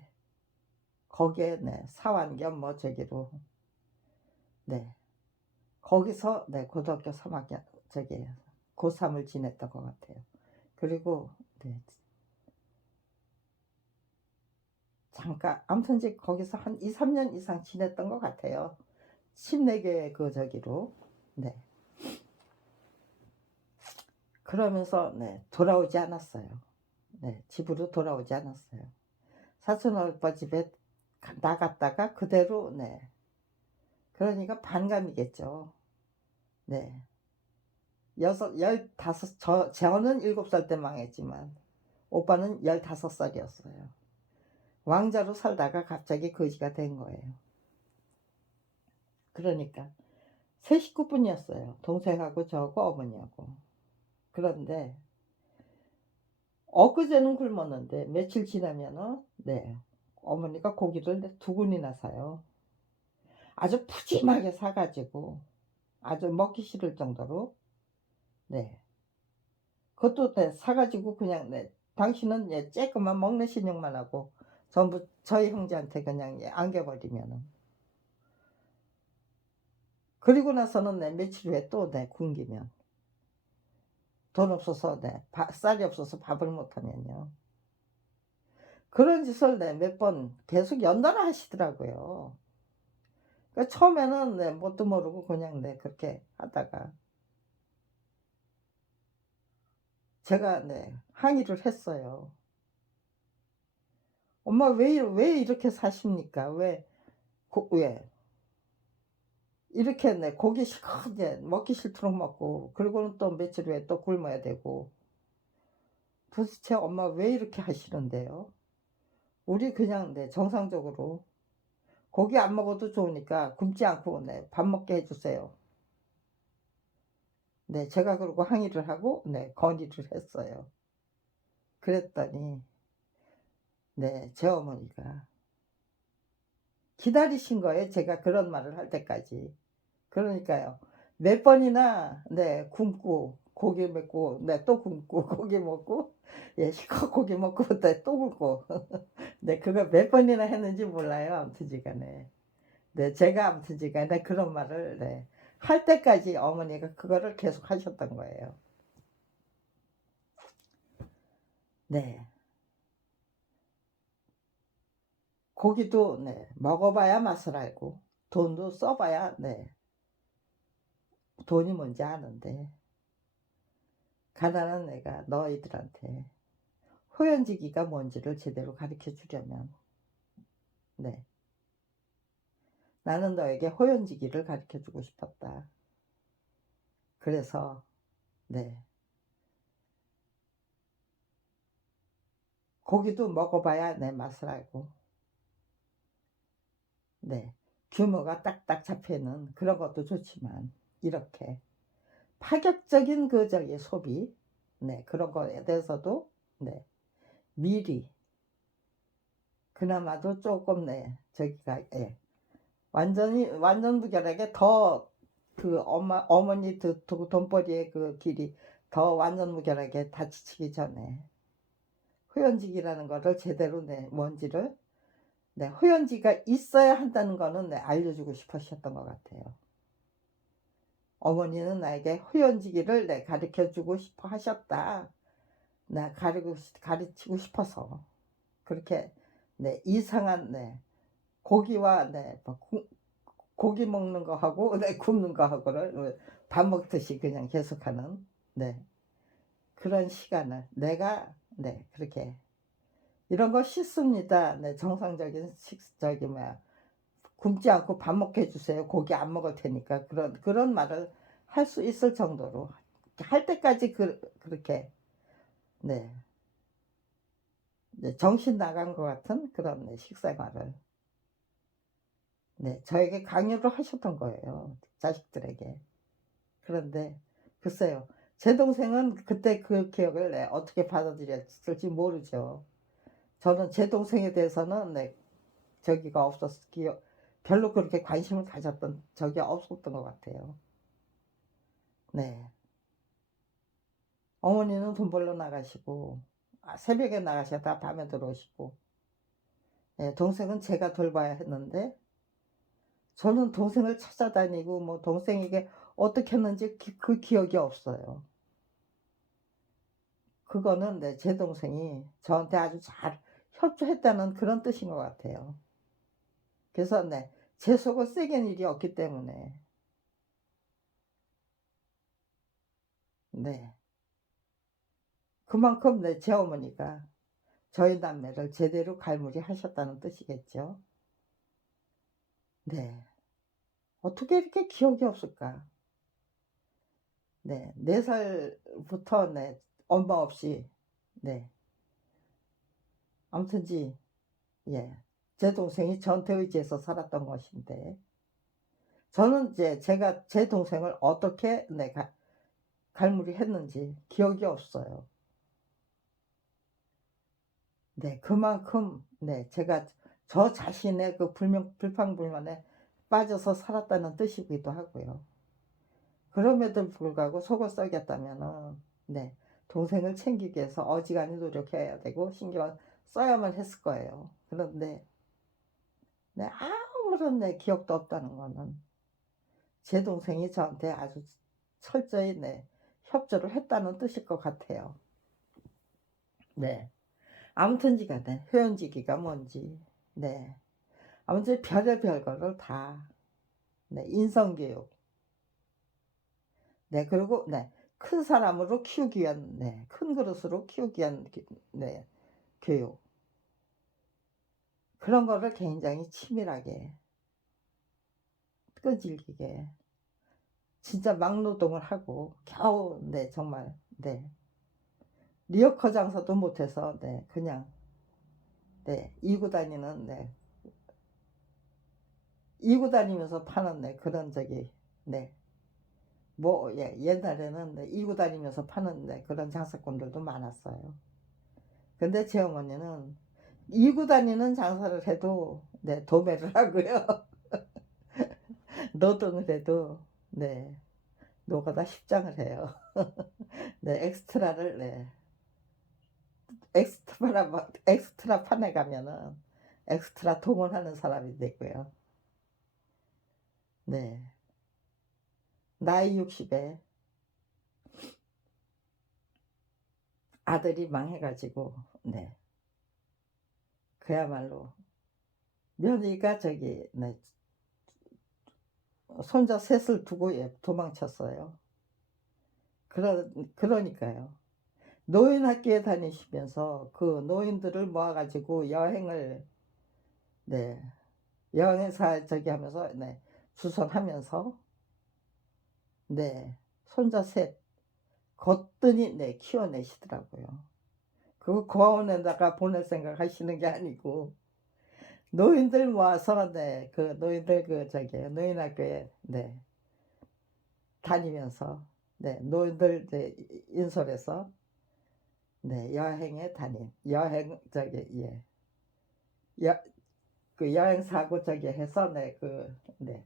거기에 네 사환 겸 뭐 저기로 네 거기서 네 고등학교 3 학년 저기 고3을 지냈던 것 같아요. 그리고 네 잠깐 아무튼 이제 거기서 한 2-3년 이상 지냈던 것 같아요. 침례교회 그 저기로. 네. 그러면서 네 돌아오지 않았어요. 네 집으로 돌아오지 않았어요. 사촌 오빠 집에 나갔다가 그대로 네 그러니까 반감이겠죠. 네. 여섯 15 저는 7살 때 망했지만 오빠는 15 살이었어요. 왕자로 살다가 갑자기 거지가 된 거예요. 그러니까 세 식구뿐이었어요. 동생하고 저하고 어머니하고. 그런데 엊그제는 굶었는데 며칠 지나면은 네 어머니가 고기를 2근이나 사요. 아주 푸짐하게 사 가지고 아주 먹기 싫을 정도로 네 그것도 네 사 가지고 그냥 네 당신은 예 쬐끔만 먹는 신용만 하고 전부 저희 형제한테 그냥 예 안겨 버리면은 그리고 나서는 네 며칠 후에 또 네 굶기면 돈 없어서 네 쌀이 없어서 밥을 못 하면요. 그런 짓을 네 몇 번 계속 연달아 하시더라고요. 그러니까 처음에는 네 뭣도 모르고 그냥 네 그렇게 하다가 제가 네 항의를 했어요. "엄마 왜 이렇게 사십니까? 왜 이렇게 네 고기 실컷 이제 먹기 싫도록 먹고 그리고는 또 며칠 후에 또 굶어야 되고 도대체 엄마 왜 이렇게 하시는데요? 우리 그냥 네 정상적으로 고기 안 먹어도 좋으니까 굶지 않고 네 밥 먹게 해 주세요." 네 제가 그러고 항의를 하고 네 건의를 했어요. 그랬더니 네 제 어머니가 기다리신 거예요, 제가 그런 말을 할 때까지. 그러니까요. 몇 번이나 네 굶고 고기 먹고 네 또 굶고 고기 먹고 예 실컷 고기 먹고 네 또 굶고 네 그걸 몇 번이나 했는지 몰라요, 아무튼지간에. 네 제가 아무튼지간에 그런 말을 네 할 때까지 어머니가 그거를 계속 하셨던 거예요. 네. 고기도 네 먹어 봐야 맛을 알고 돈도 써 봐야 네 돈이 뭔지 아는데 가난한 내가 너희들한테 호연지기가 뭔지를 제대로 가르쳐 주려면 네 나는 너에게 호연지기를 가르쳐 주고 싶었다. 그래서 네 고기도 먹어 봐야 내 맛을 알고 네 규모가 딱딱 잡혀 있는 그런 것도 좋지만 이렇게 파격적인 그 저기 소비 네 그런 거에 대해서도 네 미리 그나마도 쪼끔 네 저기가 예 완전히 완전 무결하게 더 그 어머니 돈벌이의 그 길이 더 완전 무결하게 다 지치기 전에 호연직이라는 거를 제대로 네 뭔지를 네 호연지가 있어야 한다는 거는 네 알려주고 싶으셨던 것 같아요. 어머니는 나에게 호연지기를 네 가르쳐 주고 싶어 하셨다. 가르치고 싶어서 그렇게 네 이상한 네 고기와 네, 뭐 고기 먹는 거 하고 네, 굽는 거 하고를 밥 먹듯이 그냥 계속하는 네, 그런 시간을 내가 네, 그렇게 이런 거 싫습니다. 네, 정상적인 저기 뭐야 굶지 않고 밥 먹게 해 주세요. 고기 안 먹을 테니까. 그런 말을 할 수 있을 정도로 할 때까지 그렇게 네. 네, 정신 나간 것 같은 그런 네, 식생활을 네, 저에게 강요를 하셨던 거예요. 자식들에게. 그런데 글쎄요. 제 동생은 그때 그 기억을 네, 어떻게 받아들였을지 모르죠. 저는 제 동생에 대해서는 네, 저기가 기억 별로 그렇게 관심을 가졌던 적이 없었던 것 같아요. 네. 어머니는 돈 벌러 나가시고 새벽에 나가셨다 밤에 들어오시고 네, 동생은 제가 돌봐야 했는데 저는 동생을 찾아다니고 뭐 동생에게 어떻게 했는지 그 기억이 없어요. 그거는 네, 제 동생이 저한테 아주 잘 협조했다는 그런 뜻인 것 같아요. 그래서 네, 제 속을 새긴 일이 없기 때문에 네, 그만큼 네, 제 어머니가 저희 남매를 제대로 갈무리하셨다는 뜻이겠죠. 네. 어떻게 이렇게 기억이 없을까? 네. 4 살부터 네, 엄마 없이 네. 아무튼지 예. 제 동생이 저한테 의지해서 살았던 것인데 저는 이제 제가 제 동생을 어떻게 네, 갈무리했는지 기억이 없어요. 네. 그만큼 네, 제가 저 자신의 그 불평불만에 빠져서 살았다는 뜻이기도 하고요. 그럼에도 불구하고 속을 썩였다면은 네, 동생을 챙기기 위해서 어지간히 노력해야 되고 신경을 써야만 했을 거예요. 그런데 네, 아무런 네, 기억도 없다는 거는 제 동생이 저한테 아주 철저히 네, 협조를 했다는 뜻일 것 같아요. 네. 아무튼지 간에 효연지기가 뭔지 네. 아무튼 별의별 거를 다 네, 인성교육 네, 그리고 네, 큰 사람으로 키우기 위한 네, 큰 그릇으로 키우기 위한 네, 교육 그런 거를 굉장히 치밀하게 끈질기게 진짜 막노동을 하고 겨우 네, 정말 네, 리어커 장사도 못해서 네, 그냥 네, 이고 다니는 네, 이고 다니면서 파는 네, 그런 저기 네, 뭐 예, 옛날에는 네, 이고 다니면서 파는 네, 그런 장사꾼들도 많았어요. 근데 제 어머니는 이고 다니는 장사를 해도 네, 도매를 하고요. 노동을 해도 네, 노가다 십장을 해요. 네, 엑스트라를 네, 엑스트라 판에 가면은 엑스트라 동원하는 사람이 되고요. 네. 나이 60에 아들이 망해가지고, 네. 그야말로 며느리가 저기, 네. 손자 셋을 두고 예, 도망쳤어요. 그러니까요. 노인 학교에 다니시면서 그 노인들을 모아가지고 여행을, 네. 여행사 저기 하면서, 네. 주선하면서, 네. 손자 셋 거뜬히 네, 키워내시더라고요. 그거 고아원에다가 보낼 생각 하시는 게 아니고 노인들 모아서 네, 그 노인들 그 저기 노인학교에 네, 다니면서 네, 노인들 네, 인솔해서 네, 여행에 여행 저기 예. 여, 그 여행 사고 저기 해서 네, 네.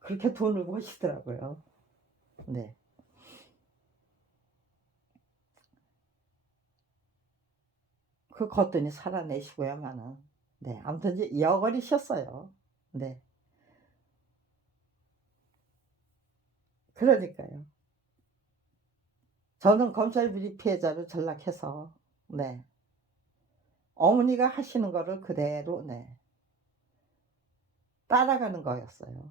그렇게 돈을 버시더라고요. 네. 그 거뜬히 살아내시고야만은 네, 아무튼 이제 여걸이셨어요. 네. 그러니까요. 저는 검찰 비리 피해자로 전락해서 네. 어머니가 하시는 거를 그대로 네. 따라가는 거였어요.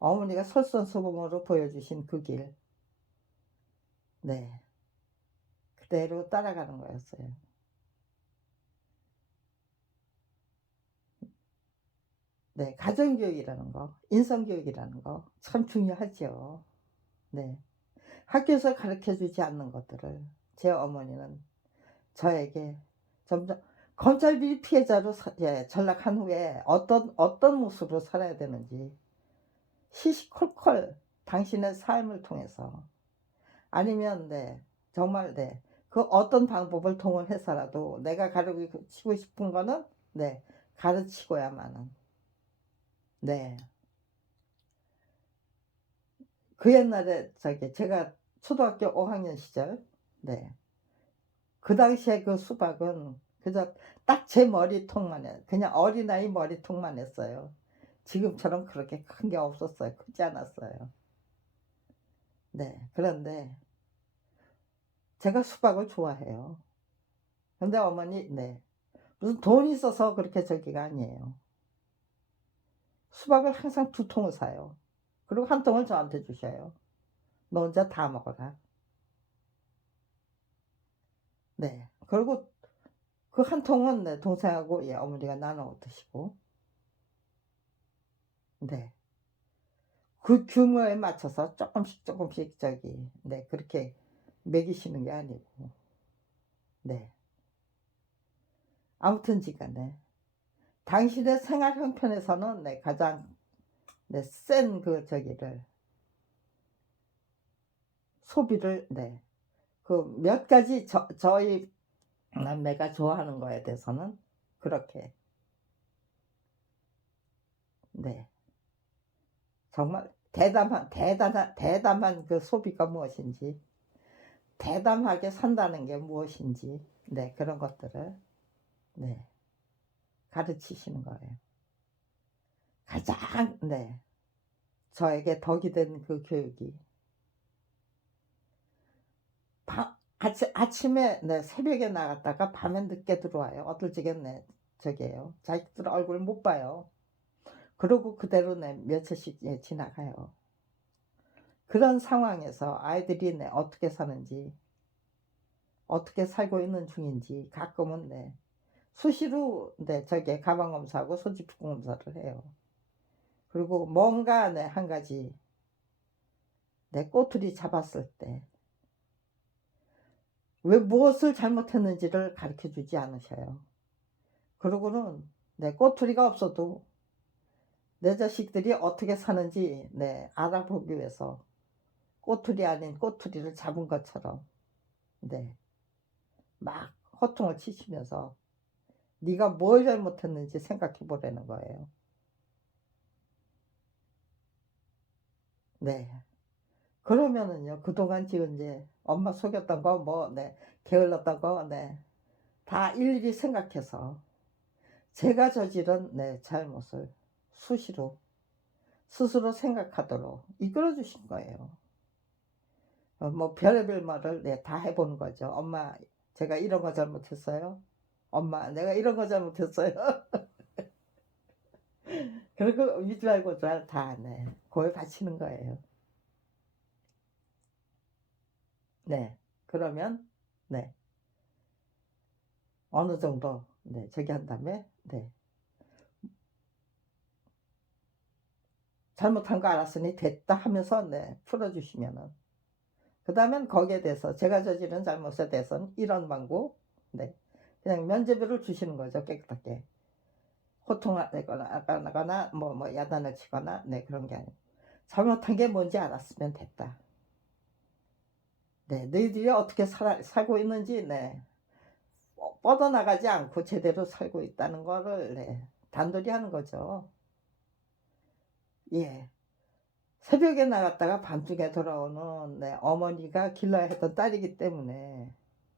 어머니가 솔선수범으로 보여주신 그 길. 네. 그대로 따라가는 거였어요. 네. 가정교육이라는 거, 인성교육이라는 거 참 중요하죠. 네. 학교에서 가르쳐 주지 않는 것들을 제 어머니는 저에게 점점 검찰 비리 피해자로 예 전락한 후에 어떤 모습으로 살아야 되는지 시시콜콜 당신의 삶을 통해서 아니면 네 정말 네 그 어떤 방법을 동원해서라도 내가 가르치고 싶은 거는 네 가르치고야만은 네. 그 옛날에 제가 초등학교 5 학년 시절 네 그 당시에 그 수박은 그저 딱 제 머리통만 해 그냥 어린아이 머리통만 했어요. 지금처럼 그렇게 큰 게 없었어요. 크지 않았어요. 네. 그런데 제가 수박을 좋아해요. 근데 어머니 네 무슨 돈이 있어서 그렇게 저기가 아니에요. 수박을 항상 2 통을 사요. 그리고 1 통을 저한테 주셔요. "너 혼자 다 먹어라." 네. 그리고 그 1 통은 네 동생하고 예 어머니가 나눠 드시고 네. 그 규모에 맞춰서 쪼끔씩 저기 네 그렇게 먹이시는 게 아니고 네. 아무튼지간에 당신의 생활 형편에서는 네 가장 네 센 그 저기를 소비를 네 그 몇 가지 저희 남매가 좋아하는 거에 대해서는 그렇게 네 정말 대담한 그 소비가 무엇인지 대담하게 산다는 게 무엇인지 네 그런 것들을 네 가르치시는 거예요. 가장 네 저에게 덕이 된 그 교육이 아침에 네 새벽에 나갔다가 밤에 늦게 들어와요. 어떨 적엔 네 저기예요. 자식들 얼굴 못 봐요. 그러고 그대로 네 며칠씩 예 지나가요. 그런 상황에서 아이들이 네 어떻게 사는지 어떻게 살고 있는 중인지 가끔은 네 수시로 네 가방 검사하고 소지품 검사를 해요. 그리고 뭔가 네 한 가지 내 꼬투리 잡았을 때 왜 무엇을 잘못했는지를 가르쳐 주지 않으셔요. 그러고는 내 꼬투리가 없어도 내 자식들이 어떻게 사는지 네 알아보기 위해서 꼬투리 아닌 꼬투리를 잡은 것처럼 네 막 호통을 치시면서 네가 뭘 잘못했는지 생각해 보라는 거예요. 네. 그러면은요 그동안 지금 이제 엄마 속였던 거 뭐 네 게을렀던 거 네 다 일일이 생각해서 제가 저지른 네 잘못을 수시로 스스로 생각하도록 이끌어 주신 거예요. 뭐 별의별 말을 네 다 해 보는 거죠. "엄마 제가 이런 거 잘못했어요." "엄마 내가 이런 거 잘못했어요." 그리고 위주알고잘 다 네 고해 바치는 거예요. 네. 그러면 네 어느 정도 네 저기 한 다음에 네 "잘못한 거 알았으니 됐다." 하면서 네 풀어 주시면은 그다음엔 거기에 대해서 제가 저지른 잘못에 대해서는 이런 방구 네 그냥 면죄부를 주시는 거죠 깨끗하게. 호통을 내거나 안 하거나 야단을 치거나 네 그런 게 아니고 "잘못한 게 뭔지 알았으면 됐다." 네. "너희들이 어떻게 살고 있는지 네 뻗어나가지 않고 제대로 살고 있다는 거를 네 단도리 하는 거죠. 예. 새벽에 나갔다가 밤중에 돌아오는 네 어머니가 길러야 했던 딸이기 때문에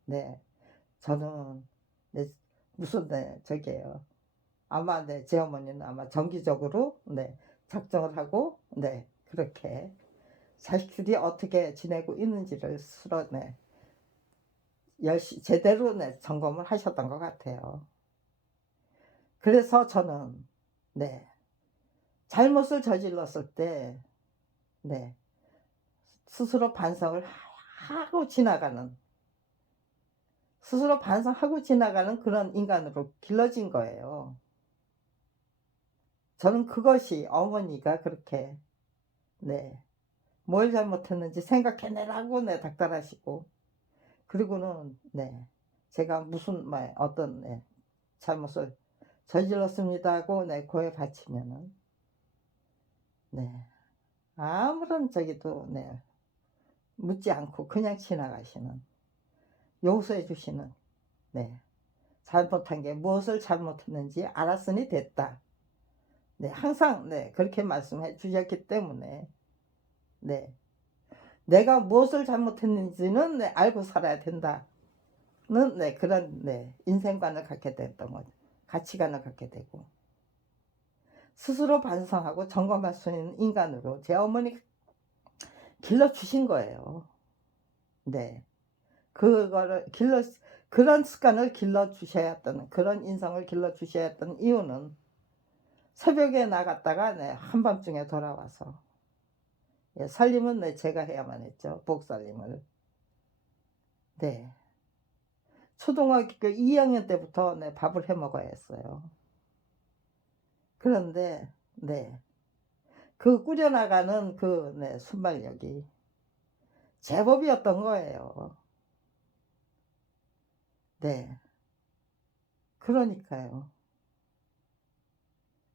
네 저는 네 무슨 네 저기예요. 아마 네 제 어머니는 아마 정기적으로 네 작정을 하고 네 그렇게 자식들이 어떻게 지내고 있는지를 스스로 네 제대로 네 점검을 하셨던 것 같아요. 그래서 저는 네 잘못을 저질렀을 때 네 스스로 반성을 하고 지나가는, 스스로 반성하고 지나가는 그런 인간으로 길러진 거예요. 저는 그것이 어머니가 그렇게 네 뭘 잘못했는지 생각해내라고 네 닥달하시고, 그리고는 네 제가 무슨 어떤 잘못을 저질렀습니다 하고 네 고해 바치면은 네 아무런 저기도 네 묻지 않고 그냥 지나가시는, 용서해 주시는, 네 잘못한 게 무엇을 잘못했는지 알았으니 됐다. 네 항상 네 그렇게 말씀해 주셨기 때문에 네 내가 무엇을 잘못했는지는 네 알고 살아야 된다는 네 그런 네 인생관을 갖게 됐던 거죠. 가치관을 갖게 되고 스스로 반성하고 점검할 수 있는 인간으로 제 어머니가 길러 주신 거예요. 네. 그거를 길러 그런 습관을 길러 주셔야 했던, 그런 인성을 길러 주셔야 했던 이유는 새벽에 나갔다가 네 한밤중에 돌아와서 살림은 네 제가 해야만 했죠. 복살림을. 네. 초등학교 2학년 때부터 네 밥을 해 먹어야 했어요. 그런데 네 그 꾸려 나가는 그 네 순발력이 제법이었던 거예요. 네. 그러니까요.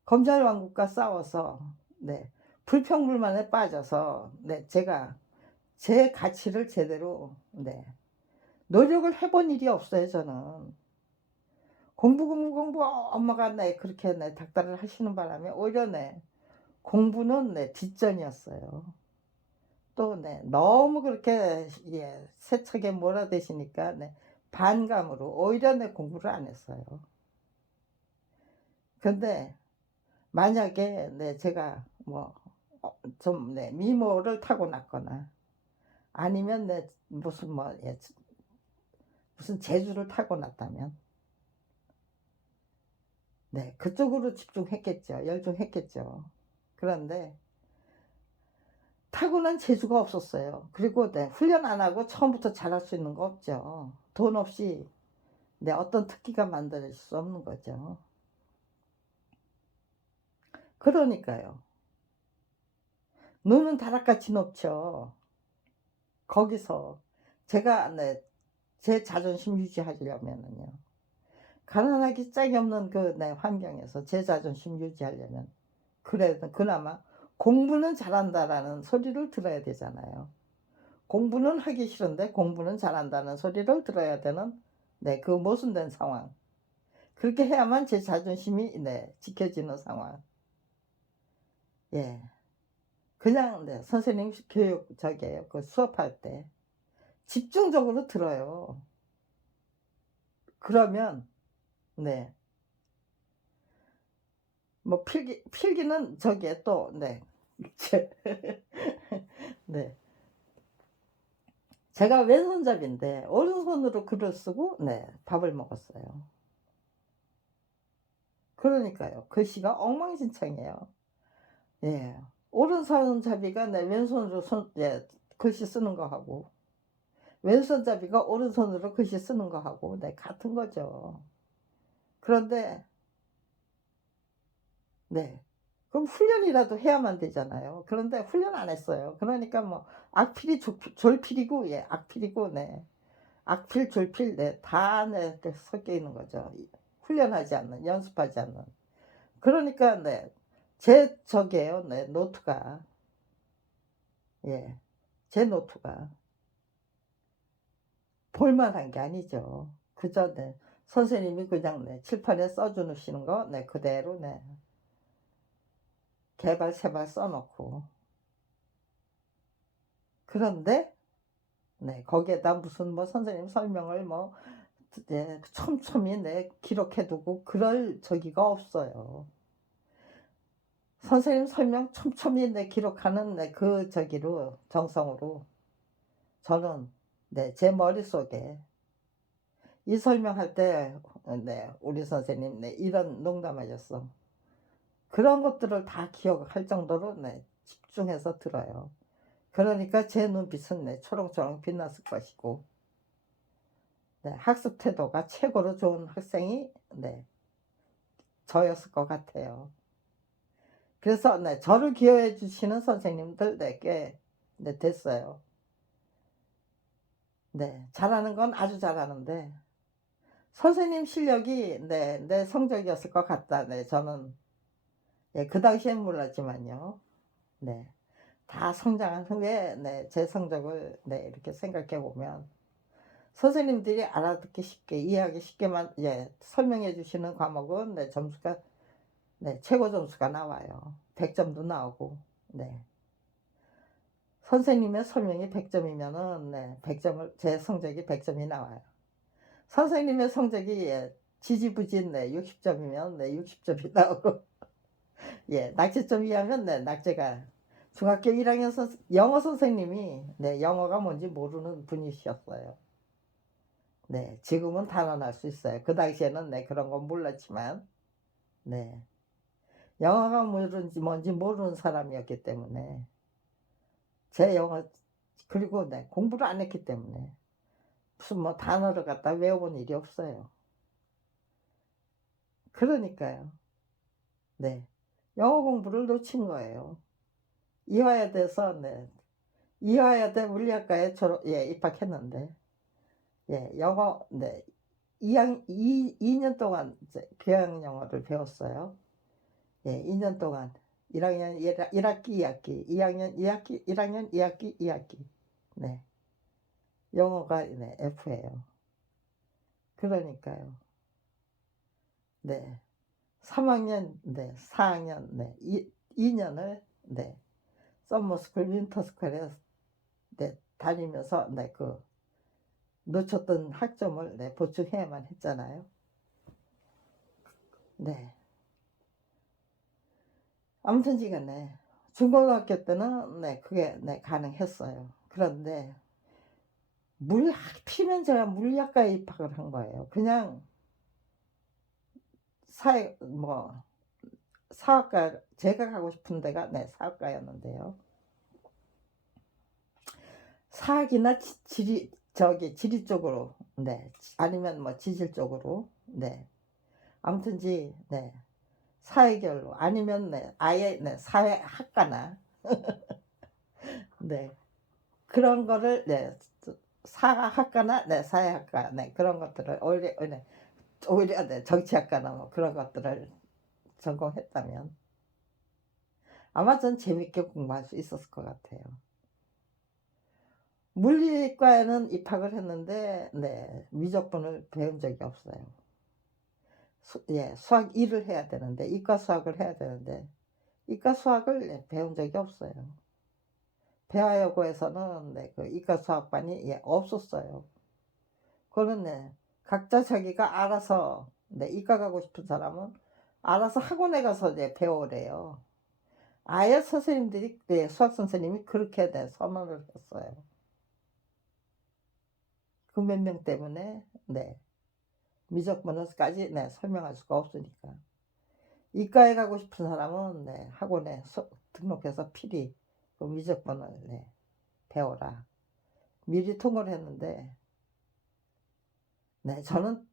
검찰 왕국과 싸워서 네 불평불만에 빠져서 네 제가 제 가치를 제대로 네 노력을 해본 일이 없어요 저는. 공부, 공부, 공부 엄마가 네 그렇게 네 닥달을 하시는 바람에 오히려 네 공부는 네 뒷전이었어요. 또 네 너무 그렇게 세차게 몰아대시니까 네 반감으로 오히려 네 공부를 안 했어요. 근데 만약에 네 제가 뭐 좀 네 미모를 타고났거나 아니면 네 무슨 무슨 재주를 타고났다면 네 그쪽으로 집중했겠죠. 열중했겠죠. 그런데 타고난 재주가 없었어요. 그리고 네 훈련 안 하고 처음부터 잘할 수 있는 거 없죠. 돈 없이 네 어떤 특기가 만들어질 수 없는 거죠. 그러니까요. 눈은 다락같이 높죠. 거기서 제가 네 제 자존심 유지하려면은요. 가난하기 짝이 없는 그 네 환경에서 제 자존심 유지하려면 그래도 그나마 '공부는 잘한다.'라는 소리를 들어야 되잖아요. 공부는 하기 싫은데 공부는 잘한다는 소리를 들어야 되는 네 그 모순된 상황. 그렇게 해야만 제 자존심이 네 지켜지는 상황. 예. 그냥 네 선생님 교육 저기에요. 그 수업할 때 집중적으로 들어요. 그러면 네 뭐 필기는 저기에 또 네 제 네 제가 왼손잡이인데 오른손으로 글을 쓰고 네 밥을 먹었어요. 그러니까요. 글씨가 엉망진창이에요. 예. 오른손잡이가 네 왼손으로 글씨 쓰는 거하고 왼손잡이가 오른손으로 글씨 쓰는 거하고 네 같은 거죠. 그런데 네. 그럼 훈련이라도 해야만 되잖아요. 그런데 훈련 안 했어요. 그러니까 뭐 악필이 졸필이고 악필이고 네. 악필 졸필 네 다 네 그 섞여 있는 거죠. 훈련하지 않는, 연습하지 않는. 그러니까 네. 제 저기에요. 네 노트가. 예. 제 노트가 볼 만한 게 아니죠. 그저 네 선생님이 그냥 네 칠판에 써 주시는 거 네 그대로 네 개발세발 써 놓고, 그런데 네 거기에다 무슨 선생님 설명을 촘촘히 네 기록해 두고 그럴 저기가 없어요. 선생님 설명 촘촘히 네 기록하는 네 그 저기로 정성으로 저는 네 제 머릿속에 이 설명할 때 네 우리 선생님 네 이런 농담하셨어. 그런 것들을 다 기억할 정도로 네, 집중해서 들어요. 그러니까 제 눈빛은 네, 초롱초롱 빛났을 것이고, 네, 학습 태도가 최고로 좋은 학생이 네, 저였을 것 같아요. 그래서 네, 저를 기여해 주시는 선생님들 네, 꽤 네, 됐어요. 네, 잘하는 건 아주 잘하는데 선생님 실력이 네, 내 성적이었을 것 같다. 네, 저는 예, 그 당시엔 몰랐지만요. 네, 다 성장한 후에 네, 제 성적을 네, 이렇게 생각해 보면 선생님들이 알아듣기 쉽게 이해하기 쉽게만 예, 설명해 주시는 과목은 네, 점수가 네, 최고 점수가 나와요. 100점도 나오고. 네. 선생님의 설명이 100점이면은 네, 100점을 제 성적이 100점이 나와요. 선생님의 성적이 예, 지지부진 네, 60점이면 네, 60점이 나오고 예, 낙제점 이하면 네, 낙제가 중학교 1학년 영어 선생님이 네, 영어가 뭔지 모르는 분이셨어요. 네, 지금은 단언할 수 있어요. 그 당시에는 네, 그런 건 몰랐지만 네, 영어가 뭔지 모르는 사람이었기 때문에 제 영어 그리고 네, 공부를 안 했기 때문에 무슨 뭐 단어를 갖다 외워본 일이 없어요. 그러니까요. 네, 영어 공부를 놓친 거예요. 이화여대에서 네, 이화여대 물리학과에 예, 입학했는데 예, 영어 네, 2년 동안 이제 교양 영어를 배웠어요. 예, 2년 동안 1학년 1학기 2학기 2학년 2학기 1학년 2학기 2학기 네, 영어가 네, F예요. 그러니까요. 네, 3학년 네, 4학년 네, 2년을 네, 서머스쿨 윈터스쿨에 네, 다니면서 네, 그 놓쳤던 학점을 네, 보충해야만 했잖아요. 네. 아무튼 지간에 중고등학교 때는 네, 그게 네, 가능했어요. 그런데 하필이면 제가 물리학과에 입학을 한 거예요. 그냥 사학과 제가 가고 싶은 데가 네, 사학과였는데요. 사학이나 지리 쪽으로 네, 아니면 뭐 지질 쪽으로 네, 아무튼지 네, 사회결로 아니면 네, 아예 네, 사회학과나 네, 그런 거를 네, 사학과나 네, 사회학과 네, 그런 것들을 오히려 네, 정치학과나 뭐 그런 것들을 전공했다면 아마 전 재밌게 공부할 수 있었을 것 같아요. 물리과에는 입학을 했는데 네, 미적분을 배운 적이 없어요. 예, 수학 1을 해야 되는데 이과 수학을 해야 되는데 이과 수학을 예, 배운 적이 없어요. 배화여고에서는 네, 그 이과 수학반이 예, 없었어요. 그거는 네, 각자 자기가 알아서 네, 이과 가고 싶은 사람은 알아서 학원에 가서 이제 배우래요. 아예 선생님들이 네, 수학 선생님이 그렇게 네, 선언을 했어요. 그 몇 명 때문에 네, 미적분을까지 네, 설명할 수가 없으니까. 이과에 가고 싶은 사람은 네, 학원에 등록해서 필히 그 미적분을 네, 배워라. 미리 통보를 했는데 네, 저는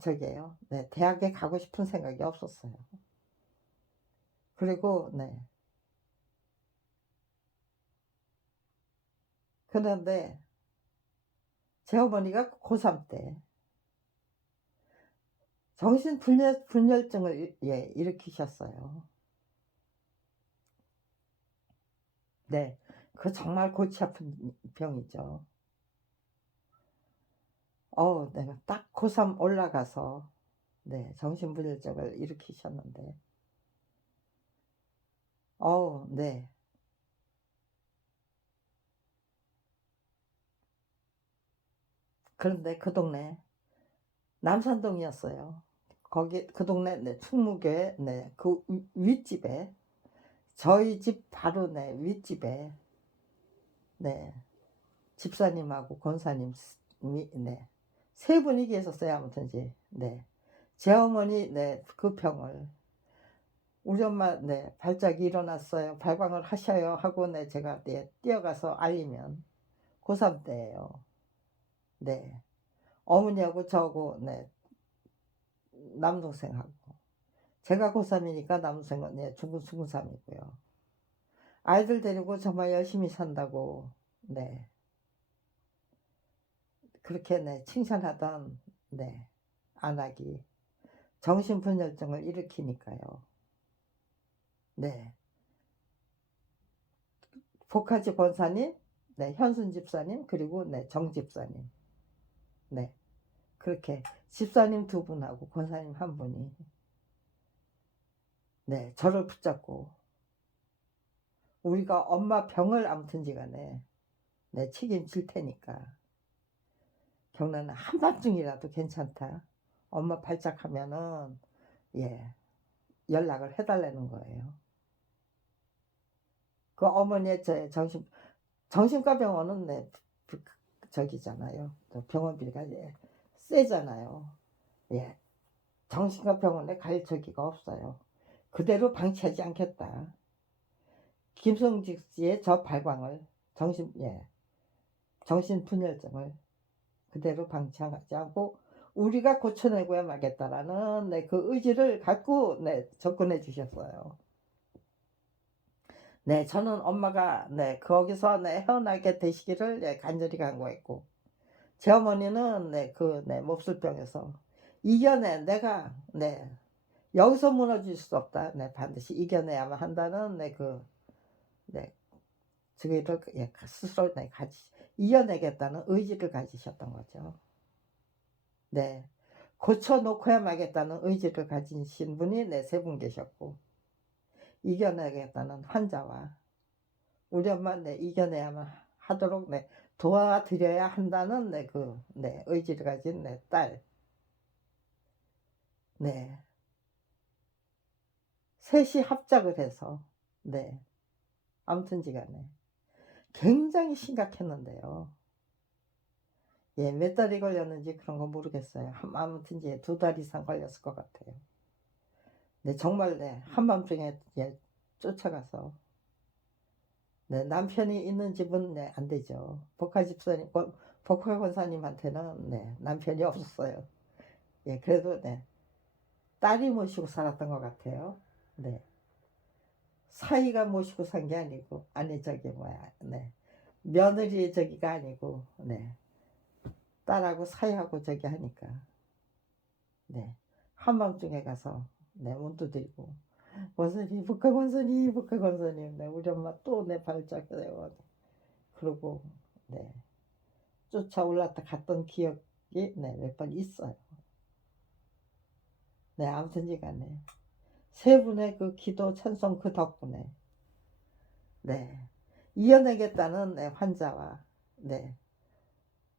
저기에요. 네, 대학에 가고 싶은 생각이 없었어요. 그리고 네, 그런데 제 어머니가 고3 때 정신분열증을 예, 일으키셨어요. 네, 그 정말 골치 아픈 병이죠. 내가 딱 고3 올라가서 네, 정신분열증을 일으키셨는데 네. 그런데 그 동네 남산동이었어요. 거기 그 동네 네, 충무교에 네, 그 윗집에 저희 집 바로 네, 윗집에 네, 집사님하고 권사님이 네, 세 분이 계셨어요. 아무튼지 네, 제 어머니 네, 그 병을 우리 엄마 네 발작이 일어났어요. 발광을 하셔요 하고 네 제가 네 뛰어가서 알리면 고3 때예요. 네. 어머니하고 저하고 네 남동생하고. 제가 고3 이니까 남동생은 네 중고3 이고요. 아이들 데리고 정말 열심히 산다고 네 그렇게 네 칭찬하던 네 안악이 정신분열증을 일으키니까요. 네. 복하지 권사님, 네 현순 집사님, 그리고 네 정 집사님. 네. 그렇게 집사님 2분하고 권사님 1분이 네 저를 붙잡고 우리가 엄마 병을 아무튼지 간에 네 책임질 테니까 경란아 한밤중이라도 괜찮다. 엄마 발작하면은 예 연락을 해 달라는 거예요. 그 어머니의 저 정신과 병원은 네 저기잖아요. 병원비가 예 세잖아요. 예. 정신과 병원에 갈 저기가 없어요. 그대로 방치하지 않겠다. 김성직 씨의 저 발광을 정신분열증을 그대로 방치하지 않고 우리가 고쳐내고야 마겠다라는 네, 그 의지를 갖고 네, 접근해 주셨어요. 네, 저는 엄마가 네, 거기서 네, 헤어나게 되시기를 네, 간절히 간구했고 제 어머니는 네, 네, 몹쓸병에서 이겨내 내가 네, 여기서 무너질 수 없다. 네, 반드시 이겨내야만 한다는 네, 네, 저기를 예, 스스로 네, 이겨내겠다는 의지를 가지셨던 거죠. 네. 고쳐놓고야 마겠다는 의지를 가지신 분이 네, 3분 계셨고, 이겨내겠다는 환자와, 우리 엄마 네, 이겨내야만 하도록 네, 도와드려야 한다는 네, 네, 의지를 가진 네, 딸. 네. 셋이 합작을 해서, 네. 아무튼지간에 굉장히 심각했는데요. 예, 몇 달이 걸렸는지 그런 거 모르겠어요. 아무튼 이제 2달 이상 걸렸을 것 같아요. 네, 정말 네, 한밤중에 예, 쫓아가서 네, 남편이 있는 집은 네, 안 되죠. 복화 권사님한테는 네, 남편이 없었어요. 예, 그래도 네, 딸이 모시고 살았던 것 같아요. 네, 사이가 모시고 산 게 아니고 아니 저기 뭐야, 네, 며느리 저기가 아니고 네, 딸하고 사이하고 저기 하니까 네, 한밤중에 가서 네, 문 두드리고 권사님, 북한 권사님, 네, 우리 엄마 또 내 발작해요. 그러고 네, 쫓아 올랐다 갔던 기억이 네, 몇 번 있어요. 네, 아무튼지간에 3분의 그 기도 찬송 그 덕분에 네, 이겨내겠다는 네, 환자와 네,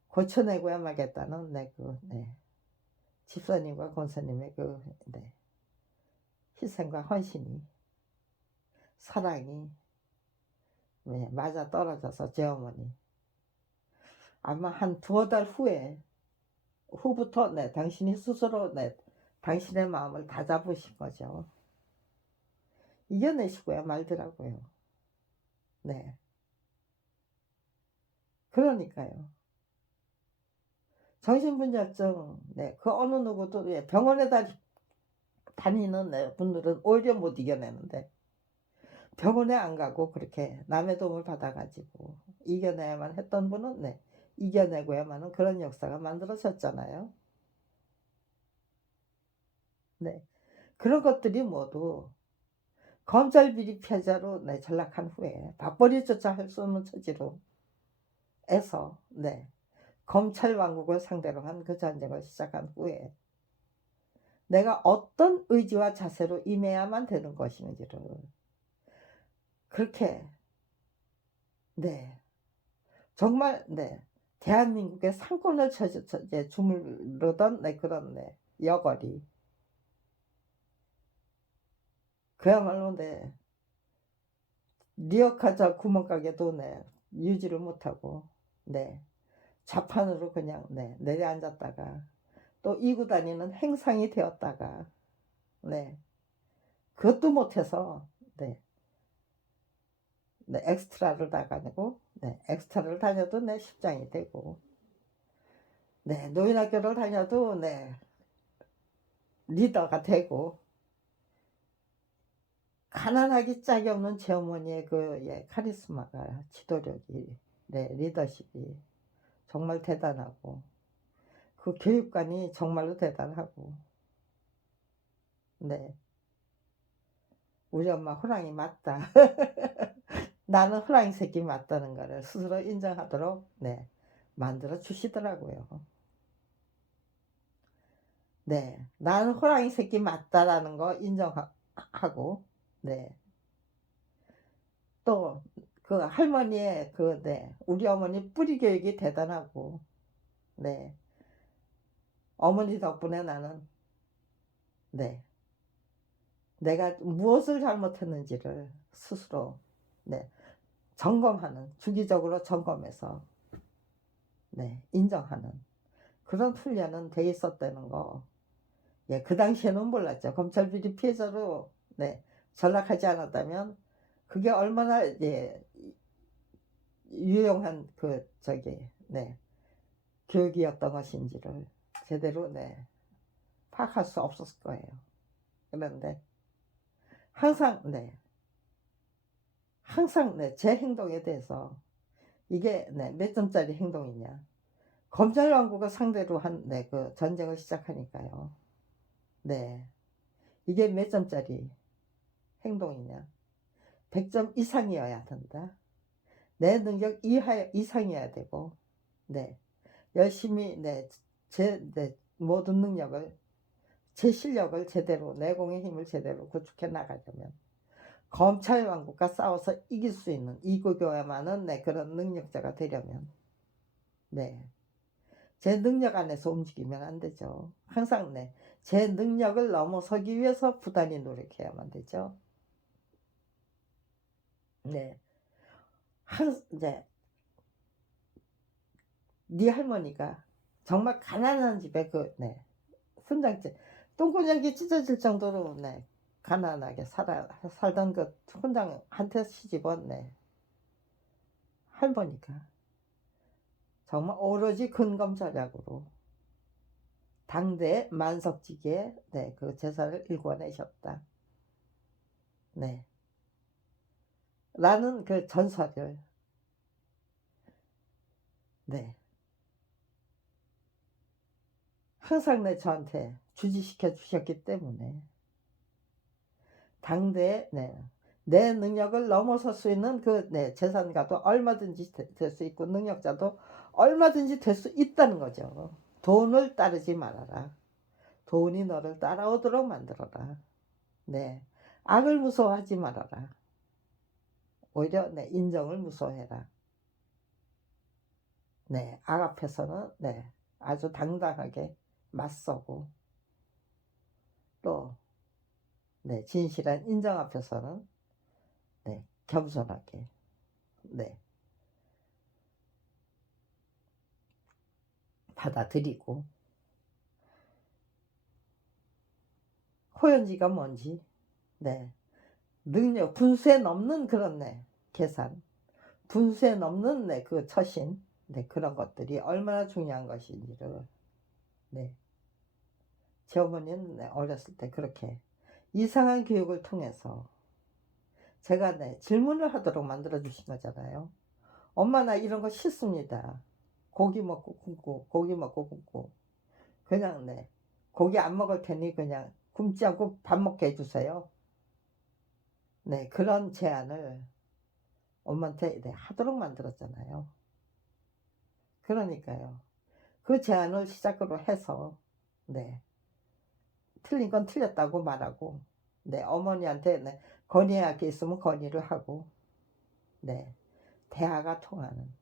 고쳐내고야 마겠다는 네, 네, 집사님과 권사님의 네, 희생과 헌신이 사랑이 네, 맞아 떨어져서 제 어머니 아마 한 2달 후부터 네, 당신이 스스로 네, 당신의 마음을 다잡으신 거죠. 이겨내시고야 말더라고요. 네. 그러니까요. 정신분열증, 네, 그 어느 누구도 예, 병원에 다니는 네, 분들은 오히려 못 이겨내는데 병원에 안 가고 그렇게 남의 도움을 받아가지고 이겨내야만 했던 분은 네, 이겨내고야만은 그런 역사가 만들어졌잖아요. 네, 그런 것들이 모두 검찰 비리 피해자로 네, 전락한 후에 밥벌이조차 할 수 없는 처지로 에서 네, 검찰 왕국을 상대로 한 그 전쟁을 시작한 후에 내가 어떤 의지와 자세로 임해야만 되는 것인지를 그렇게 네, 정말 네, 대한민국의 상권을 주무르던 네, 그런 네, 여걸이 그야말로 네, 리어카자 구멍가게도 네, 유지를 못하고 네, 좌판으로 그냥 네, 내려앉았다가 또 이고 다니는 행상이 되었다가 네, 그것도 못해서 네. 네, 엑스트라를 나가고 네, 엑스트라를 다녀도 네, 십장이 되고 네, 노인학교를 다녀도 네, 리더가 되고 가난하기 짝이 없는 제 어머니의 그 예, 카리스마가 지도력이 네, 리더십이 정말 대단하고 그 교육관이 정말로 대단하고 네, 우리 엄마 호랑이 맞다. 나는 호랑이 새끼 맞다는 거를 스스로 인정하도록 네, 만들어 주시더라고요. 네, 나는 호랑이 새끼 맞다라는 거 인정하고 네, 또 그 할머니의 그 네, 우리 어머니 뿌리 교육이 대단하고 네, 어머니 덕분에 나는 네, 내가 무엇을 잘못했는지를 스스로 네, 점검하는 주기적으로 점검해서 네, 인정하는 그런 훈련은 돼 있었다는 거. 예, 그 당시에는 몰랐죠. 검찰 비리 피해자로 네, 전락하지 않았다면 그게 얼마나 예, 유용한 그 저기 네, 교육이었던 것인지를 제대로 네, 파악할 수 없었을 거예요. 그런데 항상 네, 항상 네, 제 행동에 대해서 이게 네, 몇 점짜리 행동이냐. 검찰 왕국을 상대로 한 네, 그 전쟁을 시작하니까요. 네, 이게 몇 점짜리 행동이냐. 100점 이상이어야 된다. 내 능력 이상이어야 되고, 네, 열심히 제 모든 능력을, 제 실력을 제대로, 내공의 힘을 제대로 구축해 나가려면 검찰 왕국과 싸워서 이길 수 있는 이국여야만은 그런 능력자가 되려면 제 능력 안에서 움직이면 안 되죠. 항상 제 능력을 넘어서기 위해서 부단히 노력해야만 되죠. 네, 이제 네 할머니가 정말 가난한 집에 훈장집 똥구녕이 찢어질 정도로 가난하게 살던 그 훈장한테 시집온 할머니가 정말 오로지 근검절약으로 당대 만석지기에 그 재산을 일궈내셨다. 네. 라는 그 전설을 항상 저한테 주지시켜 주셨기 때문에 당대에 내 능력을 넘어설 수 있는 그 재산가도 얼마든지 될 수 있고 능력자도 얼마든지 될 수 있다는 거죠. 돈을 따르지 말아라. 돈이 너를 따라오도록 만들어라. 네, 악을 무서워하지 말아라. 오히려 인정을 무서워해라. 네, 악 앞에서는 아주 당당하게 맞서고 또 진실한 인정 앞에서는 겸손하게 받아들이고 호연지가 뭔지 능력 분수에 넘는 그런 계산 분수에 넘는 그 처신 그런 것들이 얼마나 중요한 것인지를 제 어머니는 어렸을 때 그렇게 이상한 교육을 통해서 제가 질문을 하도록 만들어 주신 거잖아요. 엄마 나 이런 거 싫습니다. 고기 먹고 굶고 고기 먹고 굶고 그냥 고기 안 먹을 테니 그냥 굶지 않고 밥 먹게 해주세요. 그런 제안을 엄마한테 하도록 만들었잖아요. 그러니까요. 그 제안을 시작으로 해서 틀린 건 틀렸다고 말하고 어머니한테 건의할 게 있으면 건의를 하고 대화가 통하는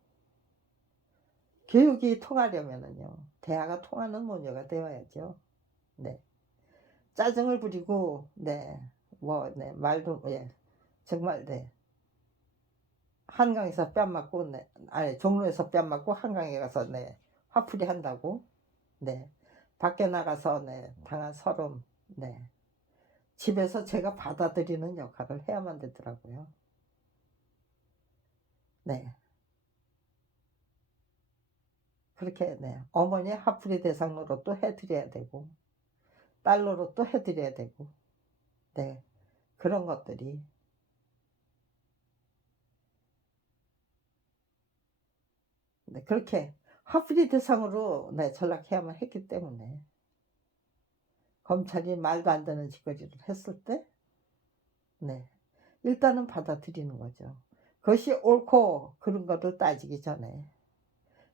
교육이 통하려면은요 대화가 통하는 모녀가 되어야죠. 짜증을 부리고 말도 정말 한강에서 뺨 맞고 아니 종로에서 뺨 맞고 한강에 가서 화풀이 한다고 밖에 나가서 당한 서름 집에서 제가 받아들이는 역할을 해야만 되더라고요. 네. 그렇게 네. 어머니 화풀이 대상으로 또 해드려야 되고 딸로로 또 해드려야 되고 네. 그런 것들이 네. 그렇게 화풀이 대상으로 네. 전락해야만 했기 때문에 검찰이 말도 안 되는 짓거리를 했을 때 네. 일단은 받아들이는 거죠. 그것이 옳고 그른 거를 따지기 전에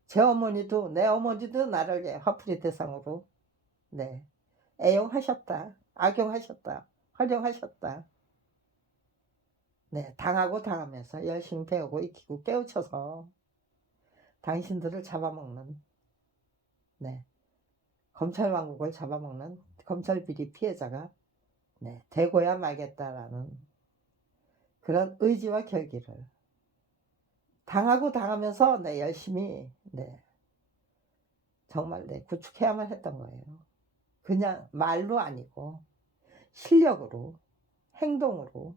제 어머니도 내 어머니도 나를 예 화풀이 대상으로 네. 애용하셨다. 악용하셨다. 활용하셨다. 네. 당하고 당하면서 열심히 배우고 익히고 깨우쳐서 당신들을 잡아먹는 네. 검찰 왕국을 잡아먹는 검찰 비리 피해자가 네. 되고야 말겠다라는 그런 의지와 결기를 당하고 당하면서 네. 열심히 네. 정말 네. 구축해야만 했던 거예요. 그냥 말로 아니고 실력으로 행동으로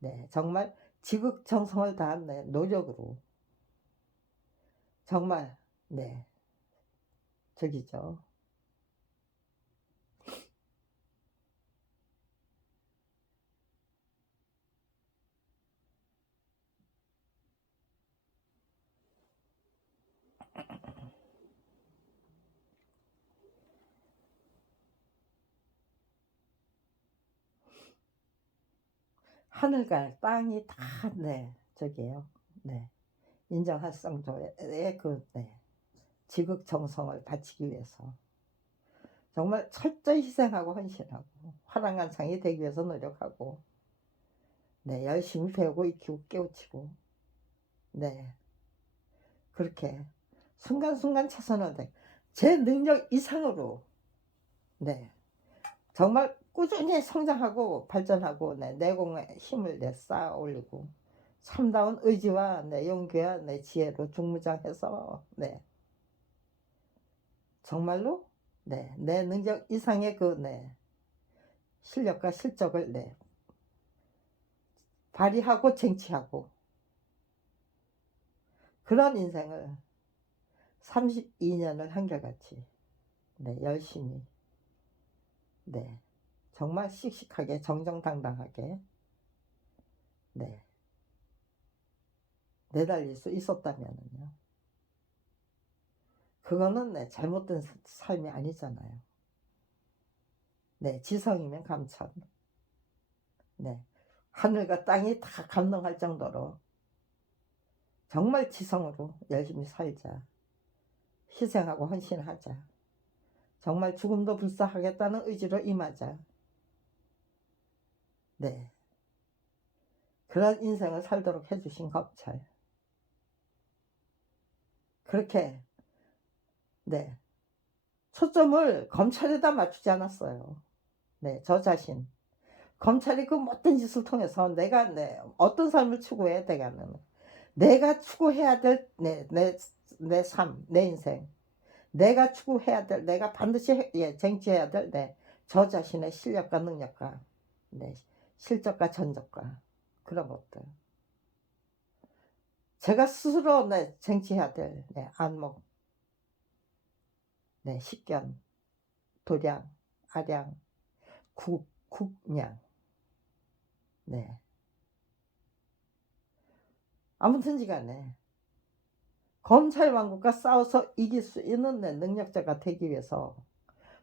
네. 정말 지극정성을 다한 네. 노력으로 정말 네. 저기죠. 하늘과 땅이 다 네. 저기에요. 네. 인정할 정도의 그 네. 지극정성을 바치기 위해서 정말 철저히 희생하고 헌신하고 화랑한 상이 되기 위해서 노력하고 네. 열심히 배우고 익히고 깨우치고 네. 그렇게 순간순간 최선을 다해 제 능력 이상으로 네. 정말 꾸준히 성장하고 발전하고 네. 내공의 힘을 내 쌓아 올리고 참다운 의지와 네. 용기와 네. 지혜로 중무장해서 네. 정말로 네. 내 능력 이상의 그 네. 실력과 실적을 네. 발휘하고 쟁취하고 그런 인생을 32년을 한결같이 네. 열심히 네. 정말 씩씩하게 정정당당하게 네. 내달릴 수 있었다면은요. 그거는 네. 잘못된 삶이 아니잖아요. 네. 지성이면 감천. 네. 하늘과 땅이 다 감동할 정도로 정말 지성으로 열심히 살자. 희생하고 헌신하자. 정말 죽음도 불사하겠다는 의지로 임하자. 네. 그런 인생을 살도록 해주신 검찰. 그렇게 네. 초점을 검찰에다 맞추지 않았어요. 네. 저 자신. 검찰이 그 못된 짓을 통해서 내가 네. 어떤 삶을 추구해야 되냐면 내가 추구해야 될 내 삶, 내 인생. 내가 추구해야 될 내가 반드시 예, 쟁취해야 될 저 자신의 실력과 능력과 네. 실적과 전적과 그런 것들. 제가 스스로 네. 쟁취해야 될 네. 안목, 네. 식견, 도량, 아량, 국량. 네. 아무튼지 간에 검찰 왕국과 싸워서 이길 수 있는 네. 능력자가 되기 위해서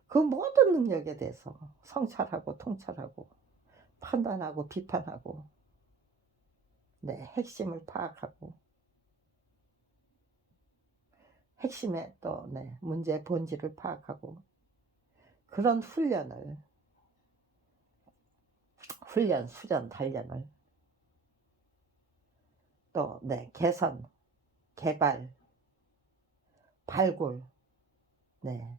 그 모든 능력에 대해서 성찰하고 통찰하고 판단하고 비판하고 네. 핵심을 파악하고 핵심의 또 네. 문제의 본질을 파악하고 그런 훈련, 수련, 단련을 또 네. 개선, 개발, 발굴 네.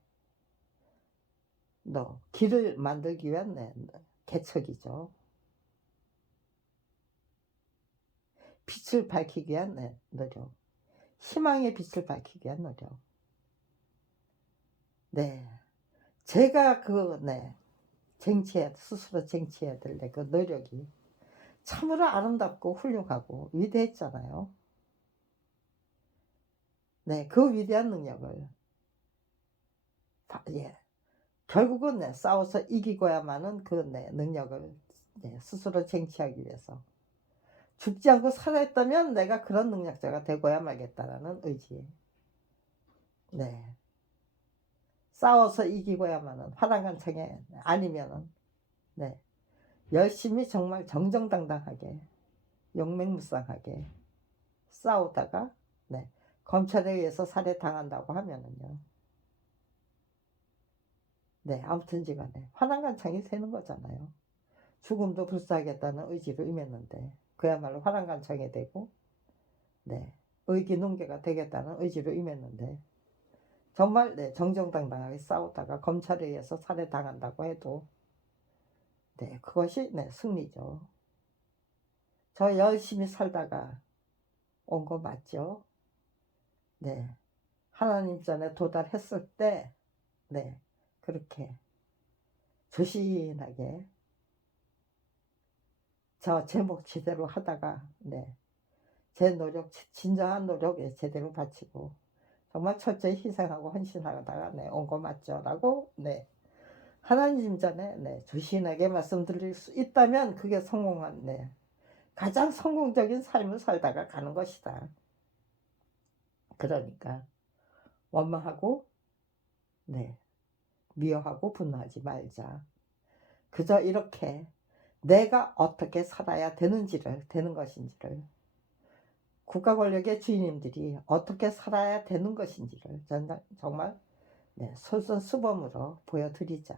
길을 만들기 위한 네. 개척이죠. 빛을 밝히기 위한 네. 노력. 희망의 빛을 밝히기 위한 노력. 네. 제가 그 네. 스스로 쟁취해야 될 그 노력이 참으로 아름답고 훌륭하고 위대했잖아요. 네, 그 위대한 능력을 예, 결국은 네, 싸워서 이기고야만은 그 네, 능력을 네, 스스로 쟁취하기 위해서 죽지 않고 살아있다면 내가 그런 능력자가 되고야 말겠다라는 의지. 네, 싸워서 이기고야만은 화랑간창에 아니면은 네, 열심히 정말 정정당당하게 용맹무쌍하게 싸우다가 네, 검찰에 의해서 살해당한다고 하면은요. 네, 아무튼지 간에 화랑간창이 새는 거잖아요. 죽음도 불사하겠다는 의지를 임했는데 그야말로 화랑간창이 되고 네, 의기농개가 되겠다는 의지를 임했는데 정말 네, 정정당당하게 싸우다가 검찰에 의해서 살해당한다고 해도 네, 그것이 네, 승리죠. 저 열심히 살다가 온 거 맞죠? 네, 하나님 전에 도달했을 때 네, 그렇게 조신하게 저 제목 제대로 하다가 네, 제 노력, 진정한 노력에 제대로 바치고 정말 철저히 희생하고 헌신하다가 네, 온 거 맞죠? 라고 네, 하나님 전에 네, 조신하게 말씀드릴 수 있다면 그게 성공한 네, 가장 성공적인 삶을 살다가 가는 것이다. 그러니까 원망하고 네, 미워하고 분노하지 말자. 그저 이렇게 내가 어떻게 살아야 되는 것인지를 국가 권력의 주인님들이 어떻게 살아야 되는 것인지를 정말 네, 솔선수범으로 보여드리자.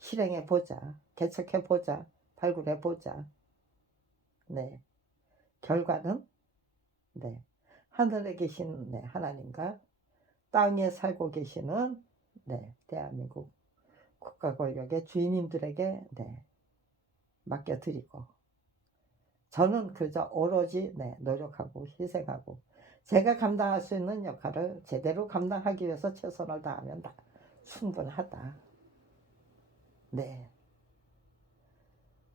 실행해보자. 개척해보자. 발굴해보자. 네, 결과는 네, 하늘에 계신 네, 하나님과 땅에 살고 계시는 네, 대한민국 국가 권력의 주인님들에게 네, 맡겨드리고 저는 그저 오로지 네, 노력하고 희생하고 제가 감당할 수 있는 역할을 제대로 감당하기 위해서 최선을 다하면 다 충분하다. 네.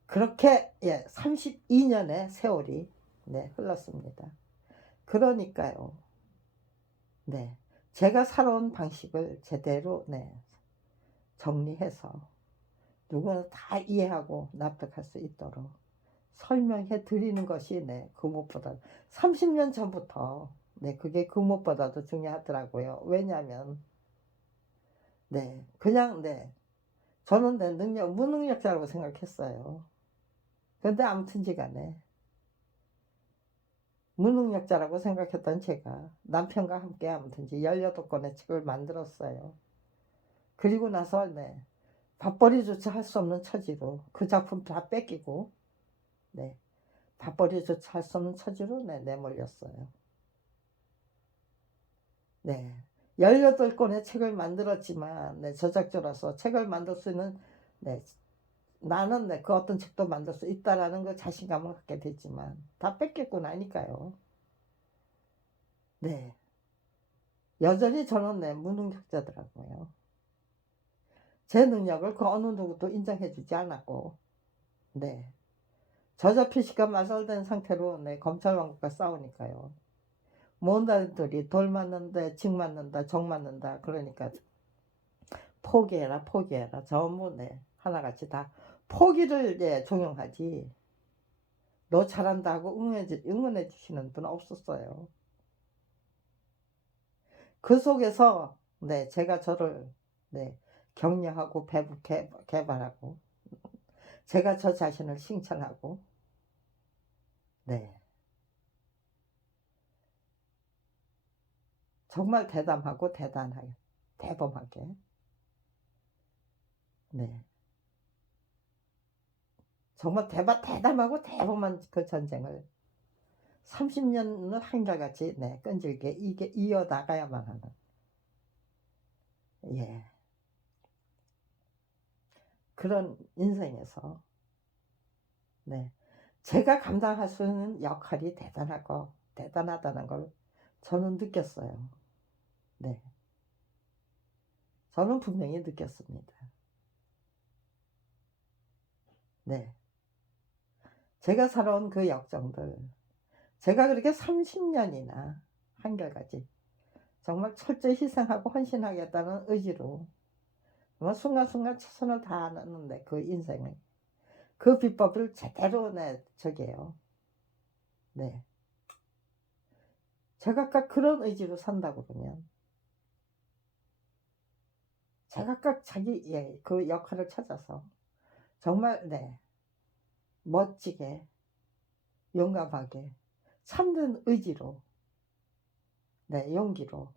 그렇게 예, 32년의 세월이 네, 흘렀습니다. 그러니까요. 네. 제가 살아온 방식을 제대로 네, 정리해서 누구나 다 이해하고 납득할 수 있도록 설명해 드리는 것이 네, 그 무엇보다 30년 전부터 네, 그게 그 무엇보다도 중요하더라고요. 왜냐하면 네, 그냥 네, 저는 내 무능력자라고 생각했어요. 근데 아무튼지간에 무능력자라고 생각했던 제가 남편과 함께 아무튼지 18권의 책을 만들었어요. 그리고 나서 네, 밥벌이조차 할 수 없는 처지로 그 작품 다 뺏기고 네, 밥벌이조차 할 수 없는 처지로 네, 내몰렸어요. 네, 18권의 책을 만들었지만 네, 저작자로서 책을 만들 수 있는 네, 나는 네, 그 어떤 책도 만들 수 있다라는 그 자신감을 갖게 됐지만 다 뺏겼고 나니까요. 네, 여전히 저는 네, 무능력자더라고요. 제 능력을 그 어느 누구도 인정해 주지 않았고 네, 저자 표시가 말살된 상태로 네, 검찰 왕국과 싸우니까요. 모은다들이 돌 맞는다, 징 맞는다, 정 맞는다. 그러니까 포기해라, 포기해라. 전부 네, 하나같이 다 포기를 예, 종용하지. 너 잘한다 하고 응원해 주시는 분은 없었어요. 그 속에서 네, 제가 저를 네, 격려하고 개발하고 제가 저 자신을 칭찬하고 네, 정말 대담하고 대단하게 대범하게 네, 정말 대담하고 대범한 그 전쟁을 30년을 한결같이 네, 끈질게 이게 이어나가야만 하는 예, 그런 인생에서 네, 제가 감당할 수 있는 역할이 대단하다는 걸 저는 느꼈어요. 네, 저는 분명히 느꼈습니다. 네. 제가 살아온 그 역정들, 제가 그렇게 30년이나 한결같이 정말 철저히 희생하고 헌신하겠다는 의지로 정말 순간순간 최선을 다하는데 그 인생을, 그 비법을 제대로 저게요. 네. 제각각 그런 의지로 산다 그러면 제각각 자기 그 역할을 찾아서 정말 멋지게 용감하게 참된 의지로 용기로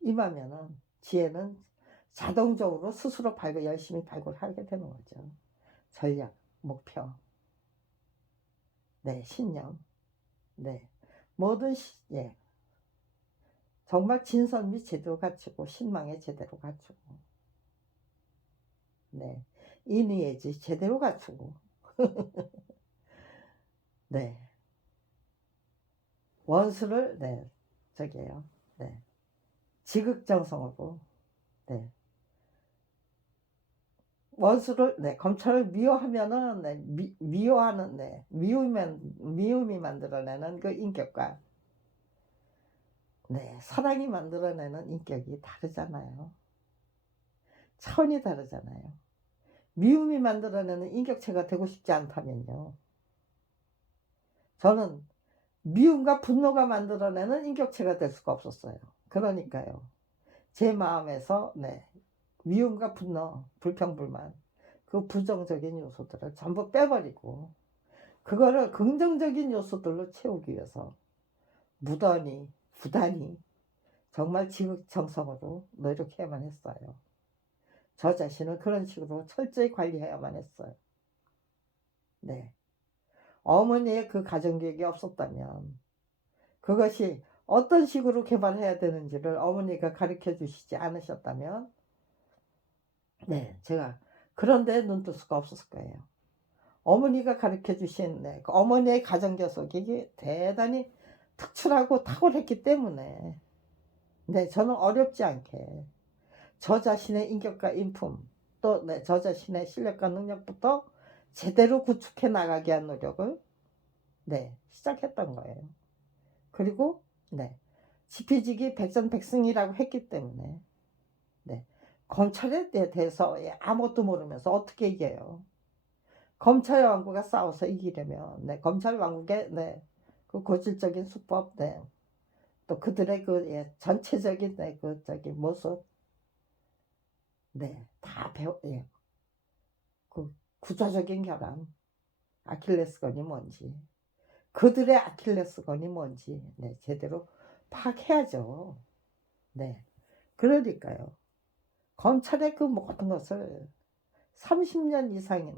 임하면은 지혜는 자동적으로 스스로 열심히 발굴하게 되는 거죠. 전략, 목표, 신념, 모든 정말 진선미 제대로 갖추고 신망에 제대로 갖추고 인의예지 제대로 갖추고 원수를 저기에요. 지극정성으로 원수를 검찰을 미워하면은 미워하는 미움이 만들어내는 그 인격과 사랑이 만들어내는 인격이 다르잖아요. 차원이 다르잖아요. 미움이 만들어내는 인격체가 되고 싶지 않다면요, 저는 미움과 분노가 만들어내는 인격체가 될 수가 없었어요. 그러니까요, 제 마음에서 미움과 분노, 불평불만, 그 부정적인 요소들을 전부 빼버리고 그거를 긍정적인 요소들로 채우기 위해서 무던히 부단히 정말 지극정성으로 노력해야만 했어요. 저 자신을 그런 식으로 철저히 관리해야만 했어요. 어머니의 그 가정교육이 없었다면, 그것이 어떤 식으로 개발해야 되는지를 어머니가 가르쳐 주시지 않으셨다면 제가 그런데 눈뜰 수가 없었을 거예요. 어머니가 가르쳐 주신 그 어머니의 가정교육이 대단히 특출하고 탁월했기 때문에 저는 어렵지 않게 저 자신의 인격과 인품, 또 저 자신의 실력과 능력부터 제대로 구축해 나가게 한 노력을 시작했던 거예요. 그리고 지피지기 백전백승이라고 했기 때문에 검찰에 대해서 아무것도 모르면서 어떻게 이겨요? 검찰 왕국과 싸워서 이기려면 검찰 왕국의 그 고질적인 수법, 또 그들의 그 전체적인 그 모습 다 그 구조적인 결함, 아킬레스건이 뭔지, 그들의 아킬레스건이 뭔지 제대로 파악해야죠. 그러니까요, 검찰의 그 모든 것을 30년 이상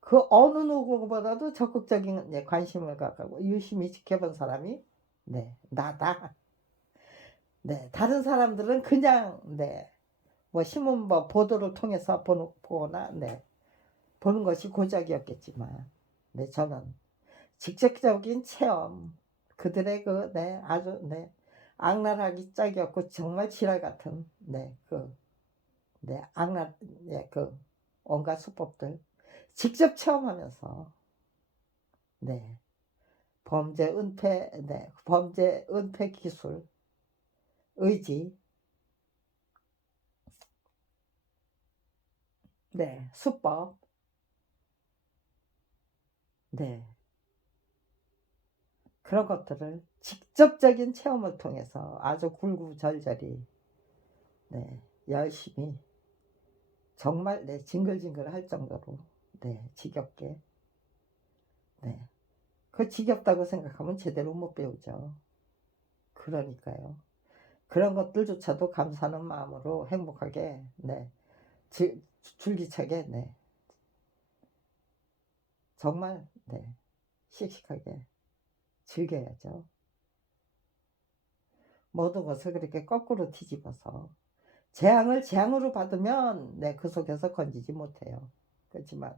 그 어느 누구보다도 적극적인 관심을 갖고 유심히 지켜본 사람이 나다. 다른 사람들은 그냥 뭐 신문 보도를 통해서 보거나 보는 것이 고작이었겠지만 저는 직접적인 체험, 그들의 그 아주 악랄하기 짝이 없고 정말 지랄 같은 악랄 그 온갖 수법들 직접 체험하면서 범죄 은폐 기술, 의지, 수법, 그런 것들을 직접적인 체험을 통해서 아주 굴구절절히 열심히 정말 징글징글 할 정도로 지겹게 그 지겹다고 생각하면 제대로 못 배우죠. 그러니까요, 그런 것들조차도 감사하는 마음으로 행복하게 줄기차게 정말 씩씩하게 즐겨야죠. 모든 것을 그렇게 거꾸로 뒤집어서 재앙을 재앙으로 받으면 그 속에서 건지지 못해요. 그렇지만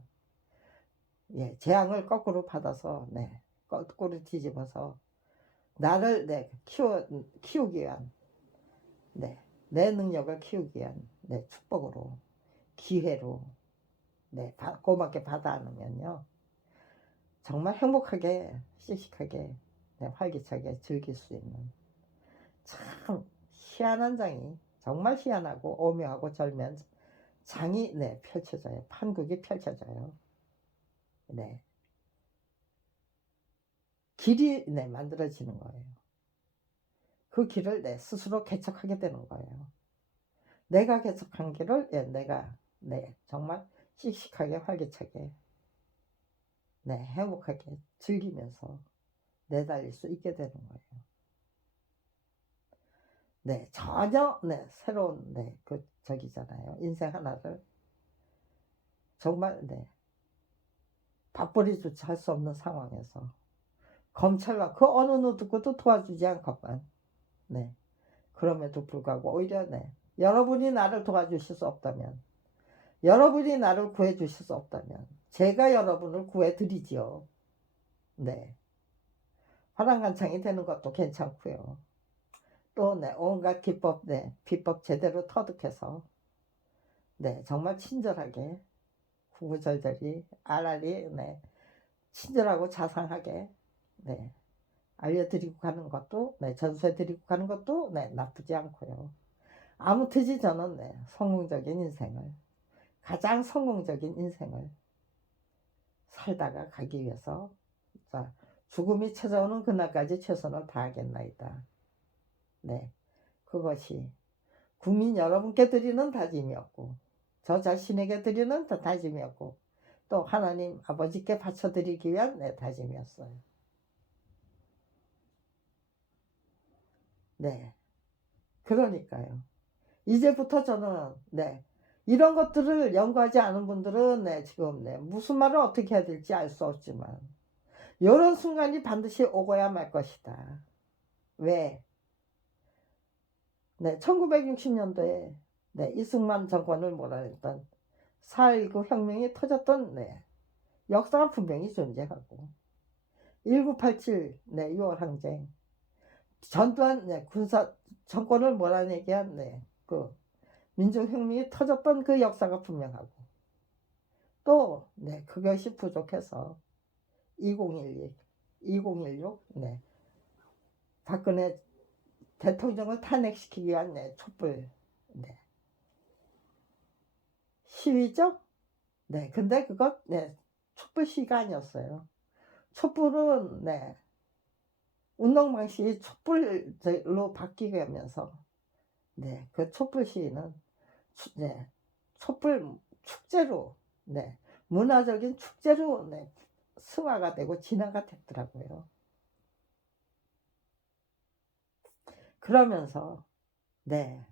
재앙을 거꾸로 받아서 거꾸로 뒤집어서 나를 키우기 위한 내 능력을 키우기 위한 축복으로, 기회로 네, 고맙게 받아 안으면요. 정말 행복하게, 씩씩하게, 네, 활기차게 즐길 수 있는 참 희한한 장이, 정말 희한하고 오묘하고 절묘한 장이 네, 펼쳐져요. 판국이 펼쳐져요. 네. 길이 네, 만들어지는 거예요. 그 길을 네, 스스로 개척하게 되는 거예요. 내가 개척한 길을 예, 내가 네, 정말 씩씩하게 활기차게 네, 행복하게 즐기면서 내달릴 수 있게 되는 거예요. 네, 전혀 네, 새로운 네, 그 저기잖아요. 인생 하나를 정말 네, 밥벌이조차 할 수 없는 상황에서 검찰과 그 어느 누구도 도와주지 않건만 네, 그럼에도 불구하고 오히려 네, 여러분이 나를 도와주실 수 없다면, 여러분이 나를 구해 주실 수 없다면 제가 여러분을 구해 드리지요. 네, 화랑간창이 되는 것도 괜찮고요. 또 네, 온갖 기법 네, 비법 제대로 터득해서 네, 정말 친절하게 구구절절히 알알이 네, 친절하고 자상하게 네, 알려드리고 가는 것도 네, 전수해드리고 가는 것도 네, 나쁘지 않고요. 아무튼지 저는 네, 성공적인 인생을, 가장 성공적인 인생을 살다가 가기 위해서 자, 죽음이 찾아오는 그날까지 최선을 다하겠나이다. 네, 그것이 국민 여러분께 드리는 다짐이었고 저 자신에게 드리는 다짐이었고 또 하나님 아버지께 바쳐드리기 위한 내 다짐이었어요. 네, 그러니까요. 이제부터 저는 네, 이런 것들을 연구하지 않은 분들은 네, 지금 네, 무슨 말을 어떻게 해야 될지 알 수 없지만 이런 순간이 반드시 오고야 말 것이다. 왜? 네, 1960년도에 네, 이승만 정권을 몰아냈던 4.19 혁명이 터졌던 네, 역사가 분명히 존재하고 1987 네, 6월 항쟁 전두환 네, 군사 정권을 몰아내게 한 네, 그 민중혁명이 터졌던 그 역사가 분명하고 또 네, 그것이 부족해서 2016 네, 박근혜 대통령을 탄핵시키기 위한 네, 촛불 네, 시위죠? 네, 근데 그것 네, 촛불 시위가 아니었어요. 촛불은 네, 운동 방식이 촛불로 바뀌게 하면서 네, 그 촛불 시위는 네, 촛불 축제로 네, 문화적인 축제로 네, 승화가 되고 진화가 됐더라고요. 그러면서 네,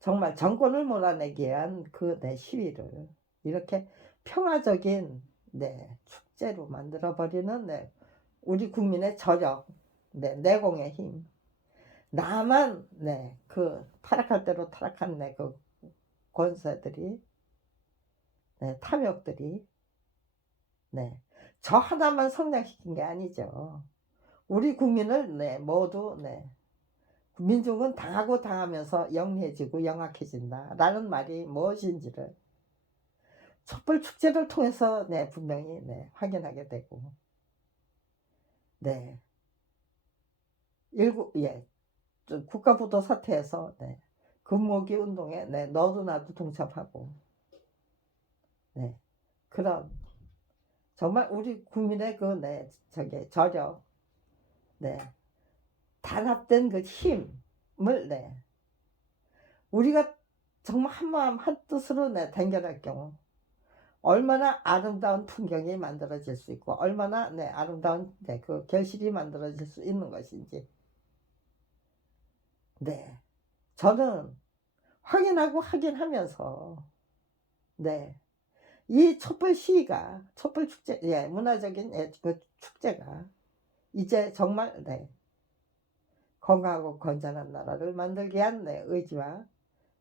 정말 정권을 몰아내기 위한 그 네, 시위를 이렇게 평화적인 네, 축제로 만들어버리는 네, 우리 국민의 저력, 네, 내공의 힘. 나만 네, 그 타락할 대로 타락한 네, 그 권세들이 네, 탐욕들이 네, 저 하나만 성장시킨 게 아니죠. 우리 국민을 네, 모두 네, 민족은 당하고 당하면서 영리해지고 영악해진다 라는 말이 무엇인지를 촛불 축제를 통해서 네, 분명히 네, 확인하게 되고 네, 국가부도 사태에서 네, 금모기 운동에 네, 너도 나도 동참하고 네, 그런 정말 우리 국민의 그 네, 저력 네, 단합된 그 힘을 네, 우리가 정말 한마음 한뜻으로 네, 단결할 경우 얼마나 아름다운 풍경이 만들어질 수 있고 얼마나 네, 아름다운 네, 그 결실이 만들어질 수 있는 것인지 네, 저는 확인하고 확인하면서 네, 이 촛불 시위가 촛불 축제 예, 문화적인 예, 그 축제가 이제 정말 네, 건강하고 건전한 나라를 만들기 위한 네, 의지와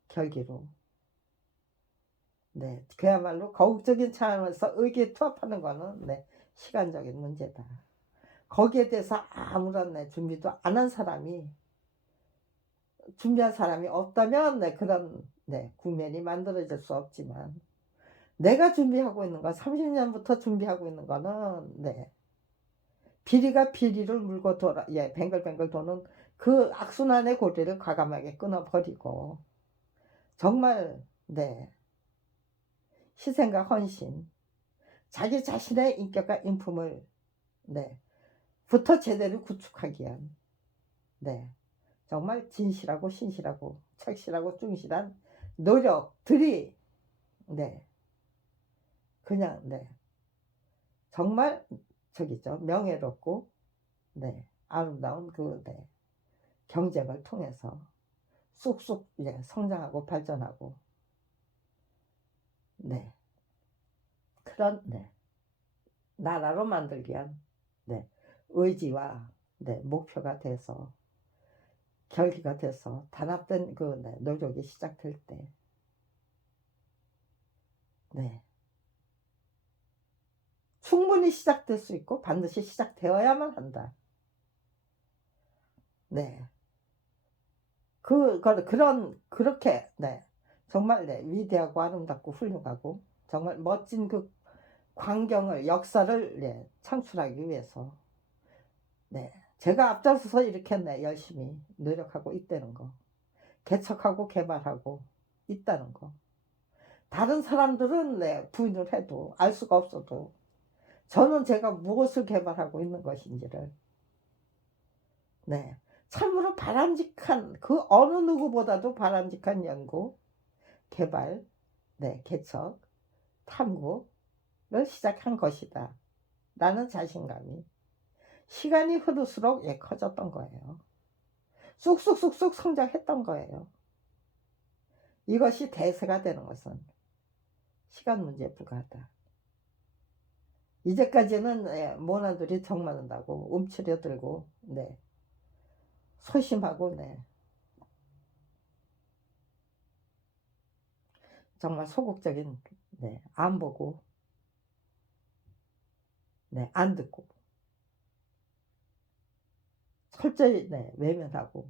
결기로 네, 그야말로 거국적인 차원에서 의기투합하는 것은 네, 시간적인 문제다. 거기에 대해서 아무런 네, 준비도 안 한 사람이 준비한 사람이 없다면 네, 그런 네, 국면이 만들어질 수 없지만 내가 준비하고 있는 건 30년부터 준비하고 있는 거는 네. 비리가 비리를 물고 돌아 예 뱅글뱅글 도는 그 악순환의 고리를 과감하게 끊어 버리고 정말 네. 희생과 헌신, 자기 자신의 인격과 인품을 네. 부터 제대로 구축하기 위한 네. 정말 진실하고 신실하고 착실하고 충실한 노력들이 네. 그냥 네. 정말 저기죠. 명예롭고 네. 아름다운 그 네. 경쟁을 통해서 쑥쑥 예 성장하고 발전하고 네. 그런 네. 나라로 만들기 위한 네. 의지와 네. 목표가 돼서 결기가 돼서 단합된 그 네. 노력이 시작될 때 네. 충분히 시작될 수 있고 반드시 시작되어야만 한다. 네. 그렇게 네. 정말 네. 위대하고 아름답고 훌륭하고 정말 멋진 그 광경을 역사를 네. 창출하기 위해서 네. 제가 앞장서서 이렇게 네. 열심히 노력하고 있다는 거. 개척하고 개발하고 있다는 거. 다른 사람들은 네. 부인을 해도 알 수가 없어도 저는 제가 무엇을 개발하고 있는 것인지를 네. 참으로 바람직한 그 어느 누구보다도 바람직한 연구, 개발, 네, 개척, 탐구를 시작한 것이다. 라는 자신감이 시간이 흐를수록 예, 커졌던 거예요. 쑥쑥쑥쑥 성장했던 거예요. 이것이 대세가 되는 것은 시간 문제에 불과하다. 이제까지는 예, 모나들이 정맞는다고 움츠려들고 네, 소심하고 네, 정말 소극적인 네, 안 보고 네, 안 듣고 철저히 네, 외면하고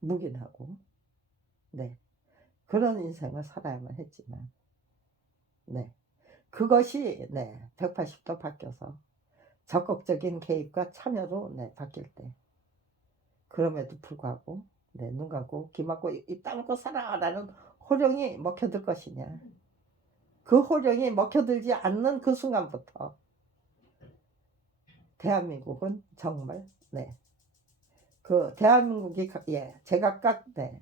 묵인하고 네, 그런 인생을 살아야만 했지만 네, 그것이 네, 180도 바뀌어서 적극적인 개입과 참여로 네, 바뀔 때 그럼에도 불구하고 네, 눈 감고 귀 막고 입 다물고 살아라는 호령이 먹혀들 것이냐, 그 호령이 먹혀들지 않는 그 순간부터 대한민국은 정말 네, 그 대한민국이 예, 제각각 네,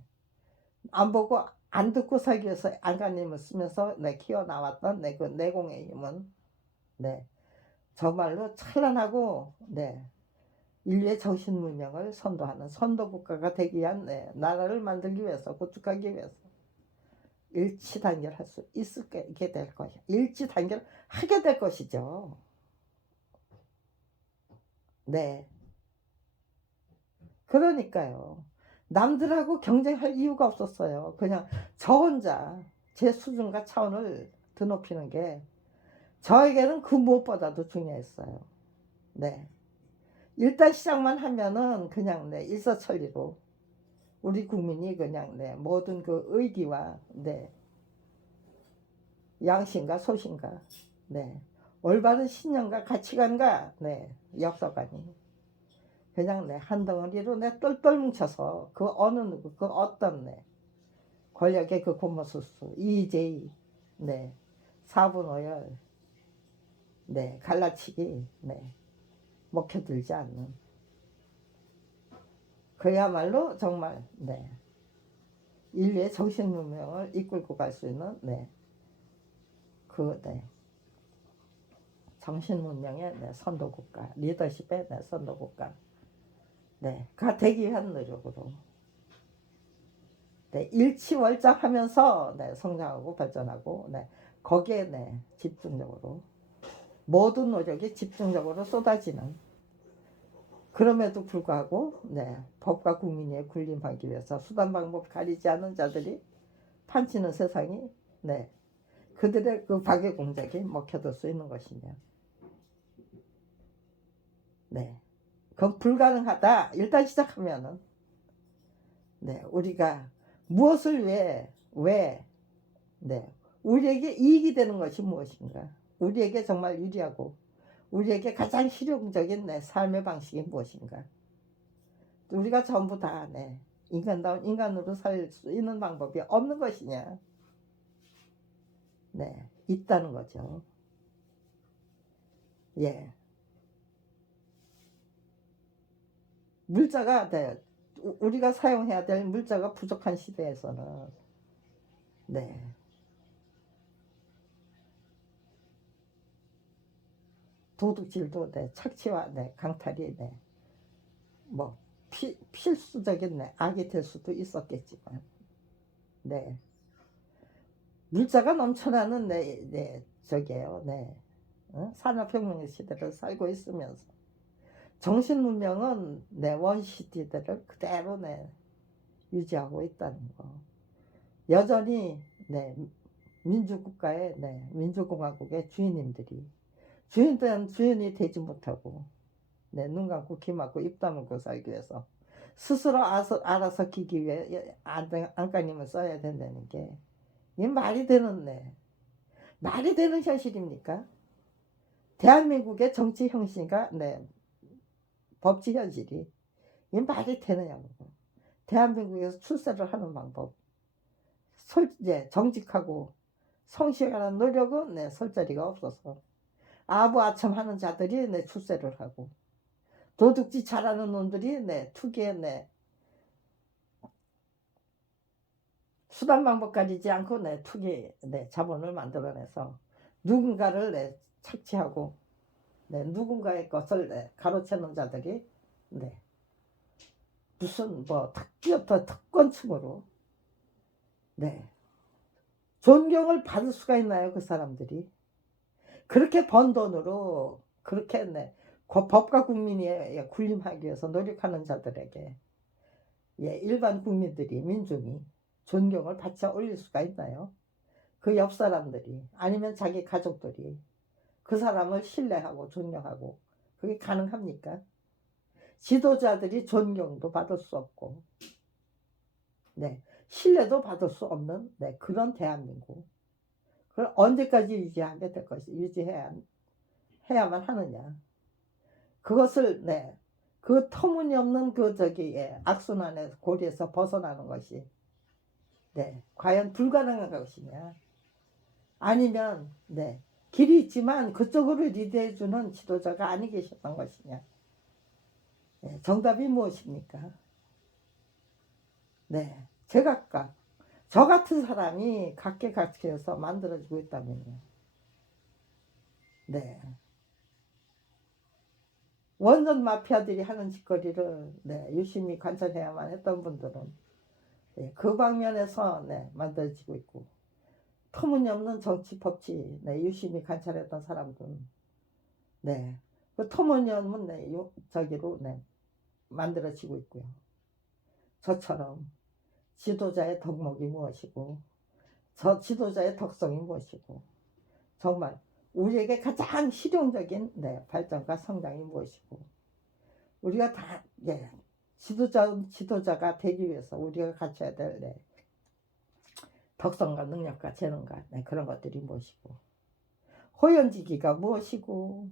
안 보고 안 듣고 살기 위해서 안간힘을 쓰면서 네, 키워 나왔던 네, 그 내공의 힘은 네, 정말로 찬란하고 네, 인류의 정신문명을 선도하는 선도국가가 되기 위한 네, 나라를 만들기 위해서 구축하기 위해서 일치단결할 수 있게 될 것이야. 일치단결하게 될 것이죠. 네. 그러니까요. 남들하고 경쟁할 이유가 없었어요. 그냥 저 혼자 제 수준과 차원을 드높이는 게 저에게는 그 무엇보다도 중요했어요. 네. 일단 시작만 하면은 그냥 네, 일사천리로 우리 국민이 그냥 네, 모든 그 의기와 네, 양심과 소신과 네, 올바른 신념과 가치관과 네, 역사관이 그냥 네, 한 덩어리로 네, 똘똘 뭉쳐서 그 어느 누구 그 어떤 네, 권력의 그 고무수수 EJ 네, 사분오열 네, 갈라치기 네, 먹혀들지 않는 그야말로 정말 네, 인류의 정신문명을 이끌고 갈 수 있는 네, 그 네, 정신문명의 네, 선도국가 리더십의 네, 선도국가 네, 가 되기 위한 노력으로 네, 일치월장하면서 네, 성장하고 발전하고 네, 거기에 네, 집중적으로 모든 노력이 집중적으로 쏟아지는 그럼에도 불구하고 네, 법과 국민에 군림하기 위해서 수단 방법 가리지 않는 자들이 판치는 세상이 네, 그들의 그 박의 공작이 먹혀들 수 있는 것이냐. 네, 그건 불가능하다. 일단 시작하면은 네, 우리가 무엇을 왜 네, 우리에게 이익이 되는 것이 무엇인가? 우리에게 정말 유리하고 우리에게 가장 실용적인 내 삶의 방식이 무엇인가? 우리가 전부 다 인간다운 인간으로 살 수 있는 방법이 없는 것이냐? 네, 있다는 거죠. 예, 물자가 우리가 사용해야 될 물자가 부족한 시대에서는 네, 도둑질도 착취와 강탈이 뭐 필수적인 악이 될 수도 있었겠지만 네, 물자가 넘쳐나는 저게요. 산업혁명 시대를 살고 있으면서 정신문명은 원시시대를 그대로 유지하고 있다는 거. 여전히 민주국가의 민주공화국의 주인님들이 주인이 되지 못하고 눈 감고 귀 막고 입 다물고 살기 위해서 스스로 알아서 기기 위해 안간힘을 써야 된다는 게 이게 말이 되는 현실입니까? 대한민국의 정치 형식과 법치 현실이 이게 말이 되느냐고. 대한민국에서 출세를 하는 방법, 정직하고 성실한 노력은 설 자리가 없어서 아부아첨 하는 자들이 출세를 하고 도둑질 잘하는 놈들이 투기에 수단 방법 가리지 않고 투기 자본을 만들어내서 누군가를 착취하고 누군가의 것을 가로채는 자들이 무슨 뭐 특권층으로 존경을 받을 수가 있나요? 그 사람들이 그렇게 번 돈으로 그렇게 법과 국민이 군림하기 위해서 노력하는 자들에게 일반 국민들이 민중이 존경을 받쳐 올릴 수가 있나요? 그 옆 사람들이 아니면 자기 가족들이 그 사람을 신뢰하고 존경하고 그게 가능합니까? 지도자들이 존경도 받을 수 없고 신뢰도 받을 수 없는 그런 대한민국 그걸 언제까지 유지하게 될 것이 유지해야만 하느냐? 그것을 그 터무니없는 악순환의 고리에서 벗어나는 것이 과연 불가능한 것이냐? 아니면 길이 있지만 그쪽으로 리드해주는 지도자가 아니 계셨던 것이냐? 정답이 무엇입니까? 제각각 저 같은 사람이 각계각층에서 만들어지고 있다면요. 원전 마피아들이 하는 짓거리를 유심히 관찰해야만 했던 분들은 그 방면에서 만들어지고 있고 터무니없는 정치 법치 유심히 관찰했던 사람들은 그 터무니없는 저기로 만들어지고 있고요. 저처럼 지도자의 덕목이 무엇이고 저 지도자의 덕성이 무엇이고 정말 우리에게 가장 실용적인 발전과 성장이 무엇이고 우리가 다 지도자가 되기 위해서 우리가 갖춰야 될 덕성과 능력과 재능과 그런 것들이 무엇이고 호연지기가 무엇이고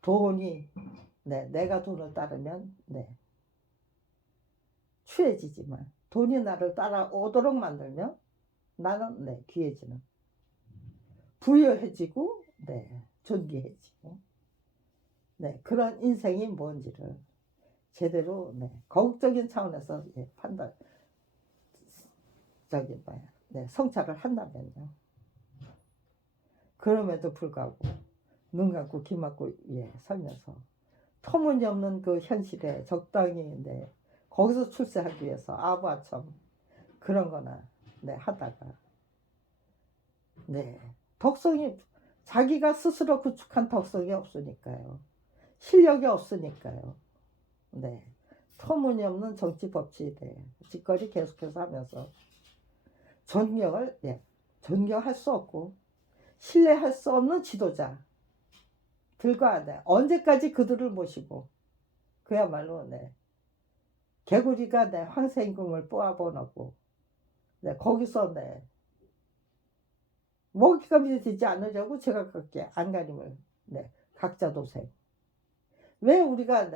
돈이 내가 돈을 따르면 추해지지만 돈이 나를 따라오도록 만들면 나는 귀해지는 부유해지고 존귀해지고 그런 인생이 뭔지를 제대로 거국적인 차원에서 판단 성찰을 한다면요. 그럼에도 불구하고 눈 감고 귀 막고 살면서 터무니없는 그 현실에 적당히 거기서 출세하기 위해서 아부아첨 그런 거나 하다가 덕성이 자기가 스스로 구축한 덕성이 없으니까요. 실력이 없으니까요. 터무니없는 정치 법치 짓거리 계속해서 하면서 존경할 수 없고 신뢰할 수 없는 지도자들과 언제까지 그들을 모시고 그야말로 개구리가 황새 임금을 뽑아보놓고 거기서 먹잇감이 되지 않으려고 제가 그렇게 안간힘을 각자 도생. 왜 우리가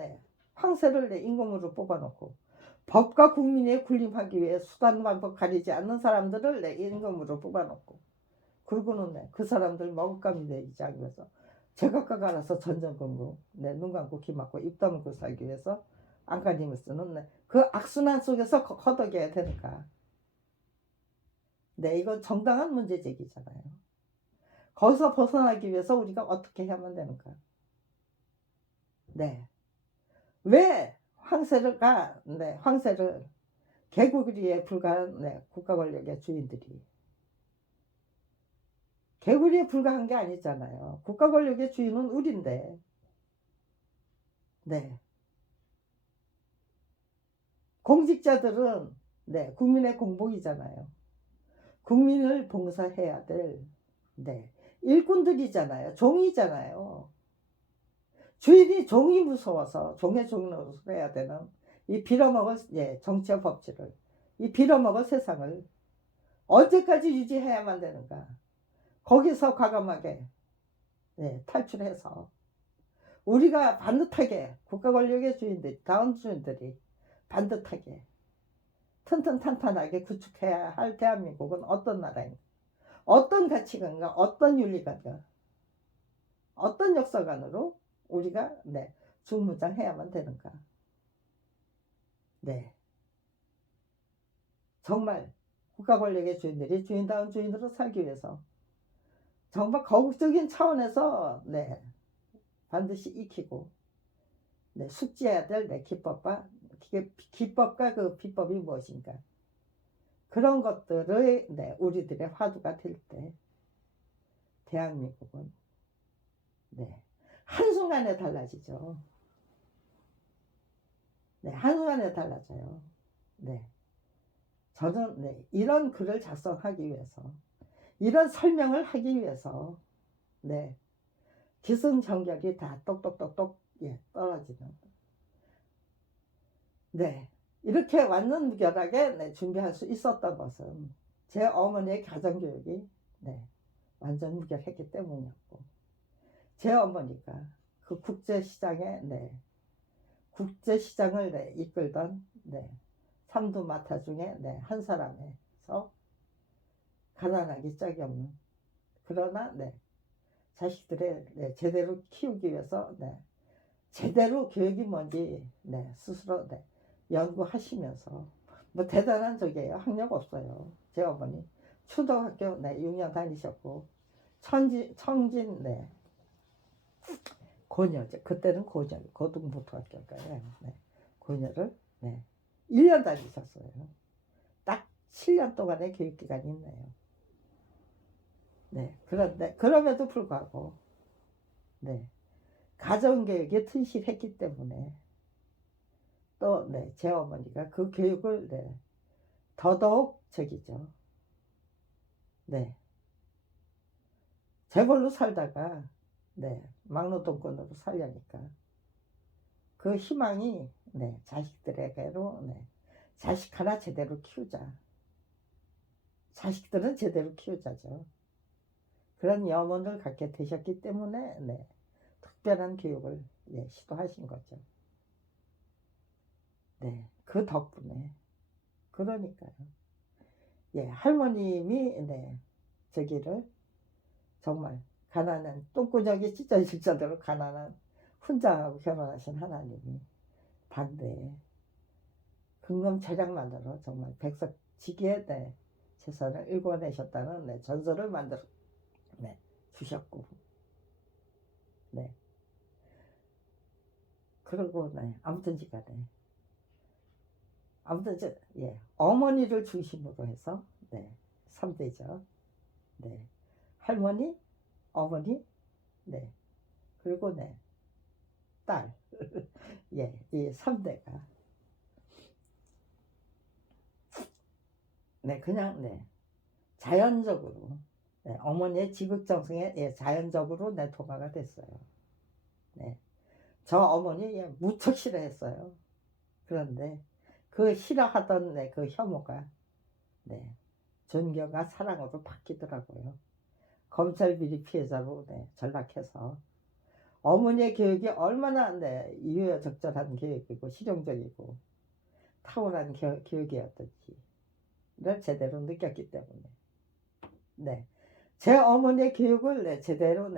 황새를 임금으로 뽑아놓고 법과 국민에 군림하기 위해 수단 방법 가리지 않는 사람들을 임금으로 뽑아놓고 그러고는 그 사람들 먹잇감이 되지 않기 위해서 제각각 알아서 전전긍긍 눈 감고 귀 막고 입 다물고 살기 위해서 안간힘을 쓰는 그 악순환 속에서 허덕여야 되니까. 이건 정당한 문제 제기잖아요. 거기서 벗어나기 위해서 우리가 어떻게 해야만 되는가. 왜 황새를 개구리에 불과한 국가 권력의 주인들이 개구리에 불과한 게 아니잖아요. 국가 권력의 주인은 우리인데. 공직자들은 국민의 공복이잖아요. 국민을 봉사해야 될 일꾼들이잖아요. 종이잖아요. 주인이 종이 무서워서 종의 종로로 해야 되는 이 빌어먹을 정치와 법치를, 이 빌어먹을 세상을 언제까지 유지해야만 되는가. 거기서 과감하게 탈출해서 우리가 반듯하게 국가 권력의 주인들, 다음 주인들이 반듯하게 튼튼탄탄하게 구축해야 할 대한민국은 어떤 나라인가, 어떤 가치관과 어떤 윤리관과 어떤 역사관으로 우리가 중무장해야만 되는가. 정말 국가 권력의 주인들이 주인다운 주인으로 살기 위해서 정말 거국적인 차원에서 반드시 익히고 숙지해야 될 기법과 그 비법이 무엇인가. 그런 것들의 우리들의 화두가 될 때 대한민국은 한순간에 달라지죠. 한순간에 달라져요. 저는 이런 글을 작성하기 위해서, 이런 설명을 하기 위해서 기승전결이 다 똑똑똑똑 떨어지는 이렇게 완전무결하게 준비할 수 있었던 것은 제 어머니의 가정교육이 완전 무결했기 때문이었고, 제 어머니가 그 국제시장을 이끌던 삼두마타 중에 한 사람에서 가난하기 짝이 없는, 그러나 자식들을 제대로 키우기 위해서 제대로 교육이 뭔지 스스로 연구하시면서 뭐 대단한 적이에요. 학력 없어요. 제 어머니 초등학교 6년 다니셨고 청진 고녀죠. 그때는 고녀, 고등부터학교니까요. 고녀를 1년 다니셨어요. 딱 7년 동안의 교육기간이 있네요. 그런데 그럼에도 불구하고 가정교육에 튼실했기 때문에 또 제 어머니가 그 교육을 더더욱 재벌로 살다가 막노동꾼으로 살려니까 그 희망이 자식들에게로 자식 하나 제대로 키우자, 자식들은 제대로 키우자죠. 그런 염원을 갖게 되셨기 때문에 특별한 교육을 시도하신 거죠. 그 덕분에, 그러니까요. 할머님이 저기를 정말 가난한 똥구녕이 찢어질 정도로 가난한 훈장하고 결혼하신 하나님이 반대에 근검절약만으로 정말 백석지기의 재산을 일궈내셨다는 전설을 만들어 주셨고, 그리고 아무튼지간에 어머니를 중심으로 해서 3대죠. 할머니, 어머니, 그리고 딸, 이 3대가 그냥 자연적으로 어머니의 지극정성에 자연적으로 도가가 됐어요. 저 어머니 무척 싫어했어요. 그런데 그 싫어하던 그 혐오가 존경과 사랑으로 바뀌더라고요. 검찰 비리 피해자로 전락해서 어머니의 교육이 얼마나 유효적절한 교육이고 실용적이고 탁월한 교육이었던지를 제대로 느꼈기 때문에 제 어머니의 교육을 제대로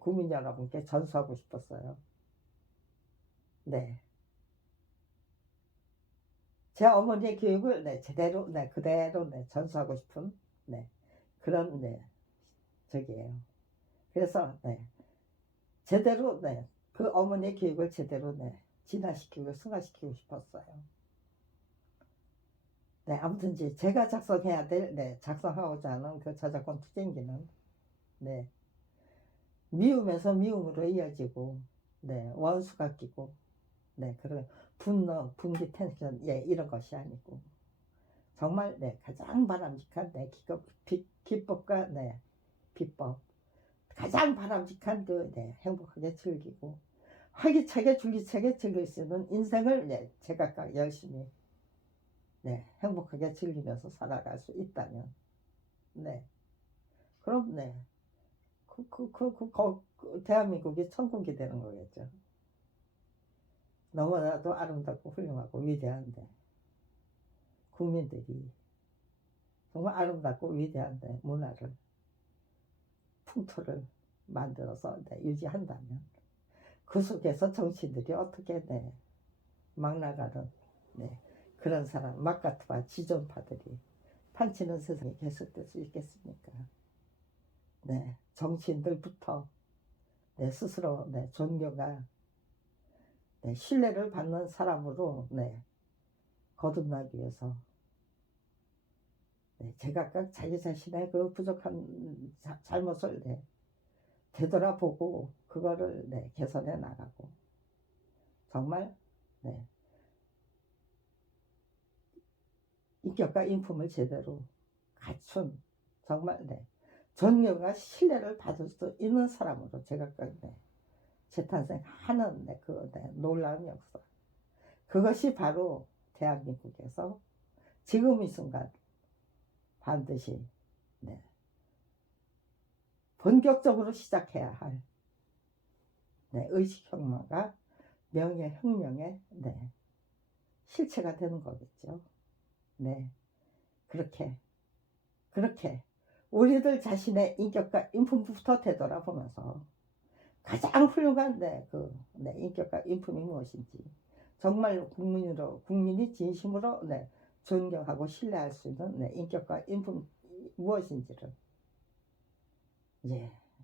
국민 여러분께 전수하고 싶었어요. 제 어머니의 교육을 제대로 그대로 전수하고 싶은 그런 저기예요. 그래서 제대로 그 어머니의 교육을 제대로 진화시키고 승화시키고 싶었어요. 아무튼 제가 작성해야 될 작성하고자 하는 그 저작권 투쟁기는 미움에서 미움으로 이어지고 원수가 끼고 그런 분노, 분기, 텐션 이런 것이 아니고 정말 가장 바람직한 기법과 비법 가장 바람직한 행복하게 즐기고 활기차게 줄기차게 즐길 수 있는 인생을 제각각 열심히 행복하게 즐기면서 살아갈 수 있다면 그럼 대한민국이 천국이 되는 거겠죠. 너무나도 아름답고 훌륭하고 위대한데 국민들이 정말 아름답고 위대한 문화를 풍토를 만들어서 유지한다면 그 속에서 정치인들이 어떻게 막 나가는 그런 사람 막가트와 지존파들이 판치는 세상이 계속될 수 있겠습니까? 정치인들부터 스스로 존경과 신뢰를 받는 사람으로 거듭나기 위해서 제각각 자기 자신의 그 부족한 잘못을 되돌아보고 그거를 개선해 나가고 정말 인격과 인품을 제대로 갖춘 정말 존경과 신뢰를 받을 수 있는 사람으로 제각각 재탄생하는 그 놀라운 역사, 그것이 바로 대한민국에서 지금 이 순간 반드시 본격적으로 시작해야 할 의식혁명과 명예혁명의 실체가 되는 거겠죠. 그렇게 우리들 자신의 인격과 인품부터 되돌아보면서 가장 훌륭한 인격과 인품이 무엇인지 정말 국민이 진심으로 존경하고 신뢰할 수 있는 인격과 인품이 무엇인지를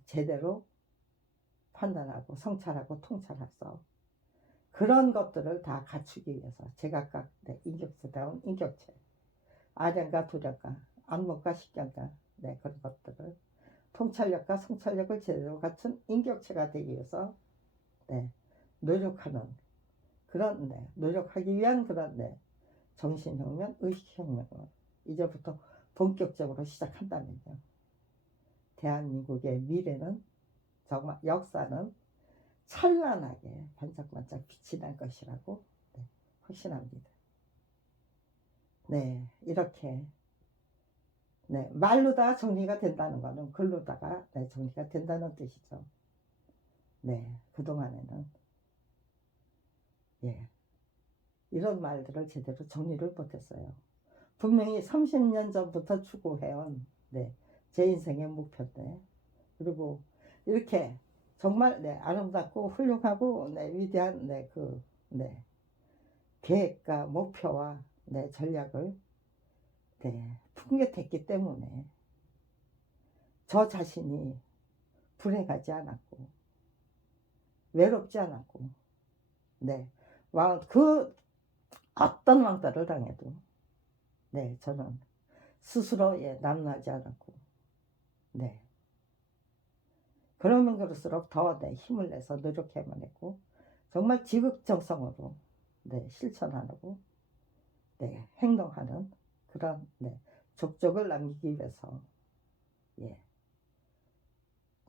제대로 판단하고 성찰하고 통찰해서 그런 것들을 다 갖추기 위해서 제각각 인격체다운 인격체, 아량과 도량과 안목과 식견과 그런 것들을 통찰력과 성찰력을 제대로 갖춘 인격체가 되기 위해서 노력하는 그런 노력하기 위한 그런 정신혁명, 의식혁명을 이제부터 본격적으로 시작한다면요. 대한민국의 미래는 정말 역사는 찬란하게 반짝반짝 빛이 날 것이라고 확신합니다. 이렇게 말로다가 정리가 된다는 것은 글로다가 정리가 된다는 뜻이죠. 그동안에는 이런 말들을 제대로 정리를 못했어요. 분명히 30년 전부터 추구해온 제 인생의 목표인데, 그리고 이렇게 정말 아름답고 훌륭하고 위대한 계획과 목표와 전략을 풍겨댔기 때문에 저 자신이 불행하지 않았고 외롭지 않았고 그 어떤 왕따를 당해도 저는 스스로 남루하지 않았고 그러면 그럴수록 더 힘을 내서 노력해야만 했고 정말 지극정성으로 실천하고 행동하는 그런 족적을 남기기 위해서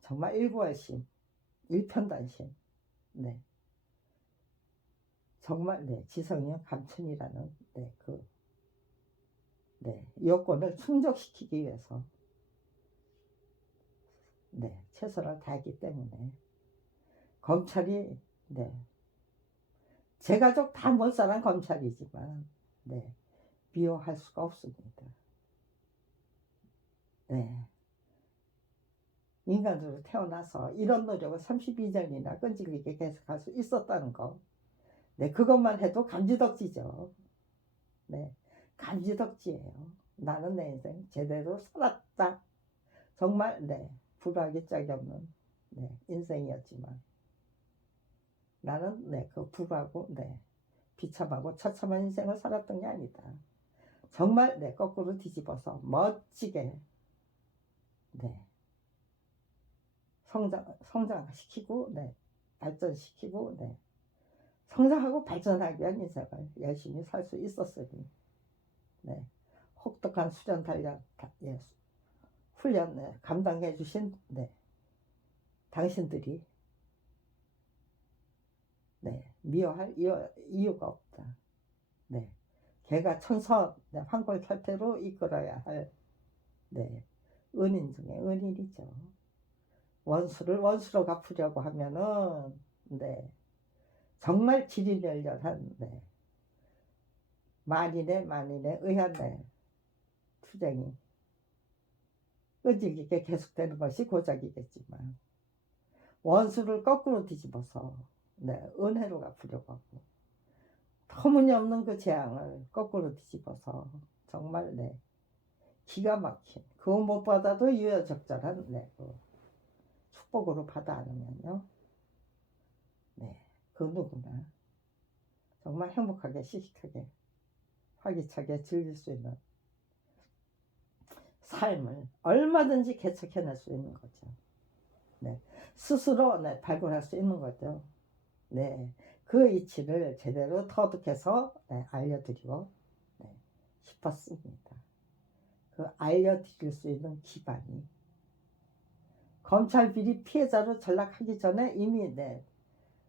정말 일구알심, 일편단심 정말 지성이요 감춘이라는 그 여건을 충족시키기 위해서 네, 최선을 다했기 때문에 검찰이 네, 제 가족 다 몰살한 검찰이지만 네, 미워할 수가 없습니다. 네, 인간으로 태어나서 이런 노력을 32년이나 끈질기게 계속할 수 있었다는 거, 네, 그것만 해도 감지덕지죠. 네, 감지덕지예요. 나는 내 인생 제대로 살았다. 정말 네, 불화하기 짝이 없는 네, 인생이었지만 나는 네, 그 불화하고 네, 비참하고 처참한 인생을 살았던 게 아니다. 정말 네, 거꾸로 뒤집어서 멋지게 네, 성장시키고 네, 발전시키고 네, 성장하고 발전하기 위한 인생을 열심히 살 수 있었으니 네, 혹독한 수련 단련 예, 훈련 네, 감당해 주신 네, 당신들이 네, 미워할 이유가 없다. 네, 걔가 천선 네, 황골탈태로 이끌어야 할 네, 은인 중에 은인이죠. 원수를 원수로 갚으려고 하면은 네, 정말 지리멸렬한 네, 만인의 의한 네, 투쟁이 끈질기게 계속되는 것이 고작이겠지만 원수를 거꾸로 뒤집어서 네, 은혜로 갚으려고 하고 터무니없는 그 재앙을 거꾸로 뒤집어서 정말 네, 기가 막힌 그거 못 받아도 유여적절한 네, 그 축복으로 받아 안으면요 네, 그 누구나 정말 행복하게 씩씩하게 활기차게 즐길 수 있는 삶을 얼마든지 개척해낼 수 있는 거죠. 네, 스스로 네, 발굴할 수 있는 거죠. 네, 그 이치를 제대로 터득해서 네, 알려드리고 네, 싶었습니다. 그 알려드릴 수 있는 기반이 검찰 비리 피해자로 전락하기 전에 이미 네,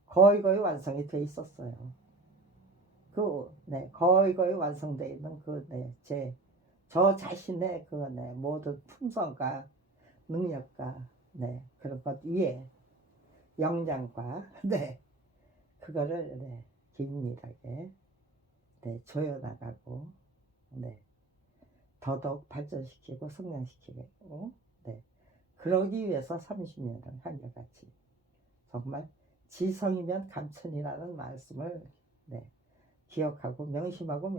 거의 완성이 돼 있었어요. 그 네, 거의 완성되어 있는 그 네, 저 자신의 그 네, 모든 품성과 능력과 네, 그런 것 위에 역량과 네, 그거를 네, 긴밀하게 네, 조여나가고 네, 더더욱 발전시키고 성장시키고 네, 그러기 위해서 30년을 한결같이 정말 지성이면 감천이라는 말씀을 네, 기억하고 명심하고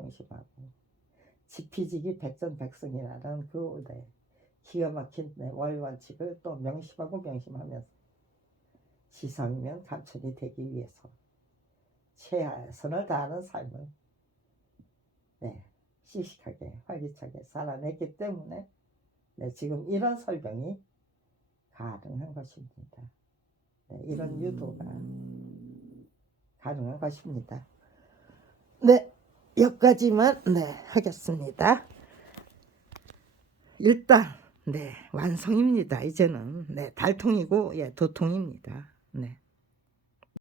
지피지기 백전백승이라는 그 네, 기가 막힌 네, 원칙을 또 명심하고 명심하면서 지성이면 감천이 되기 위해서 최선을 다하는 삶을 네, 씩씩하게 활기차게 살아냈기 때문에 네, 지금 이런 설명이 가능한 것입니다. 네, 이런 유도가 가능한 것입니다. 네, 여기까지만 네, 하겠습니다. 일단 네, 완성입니다. 이제는 네, 달통이고 예, 도통입니다. 네.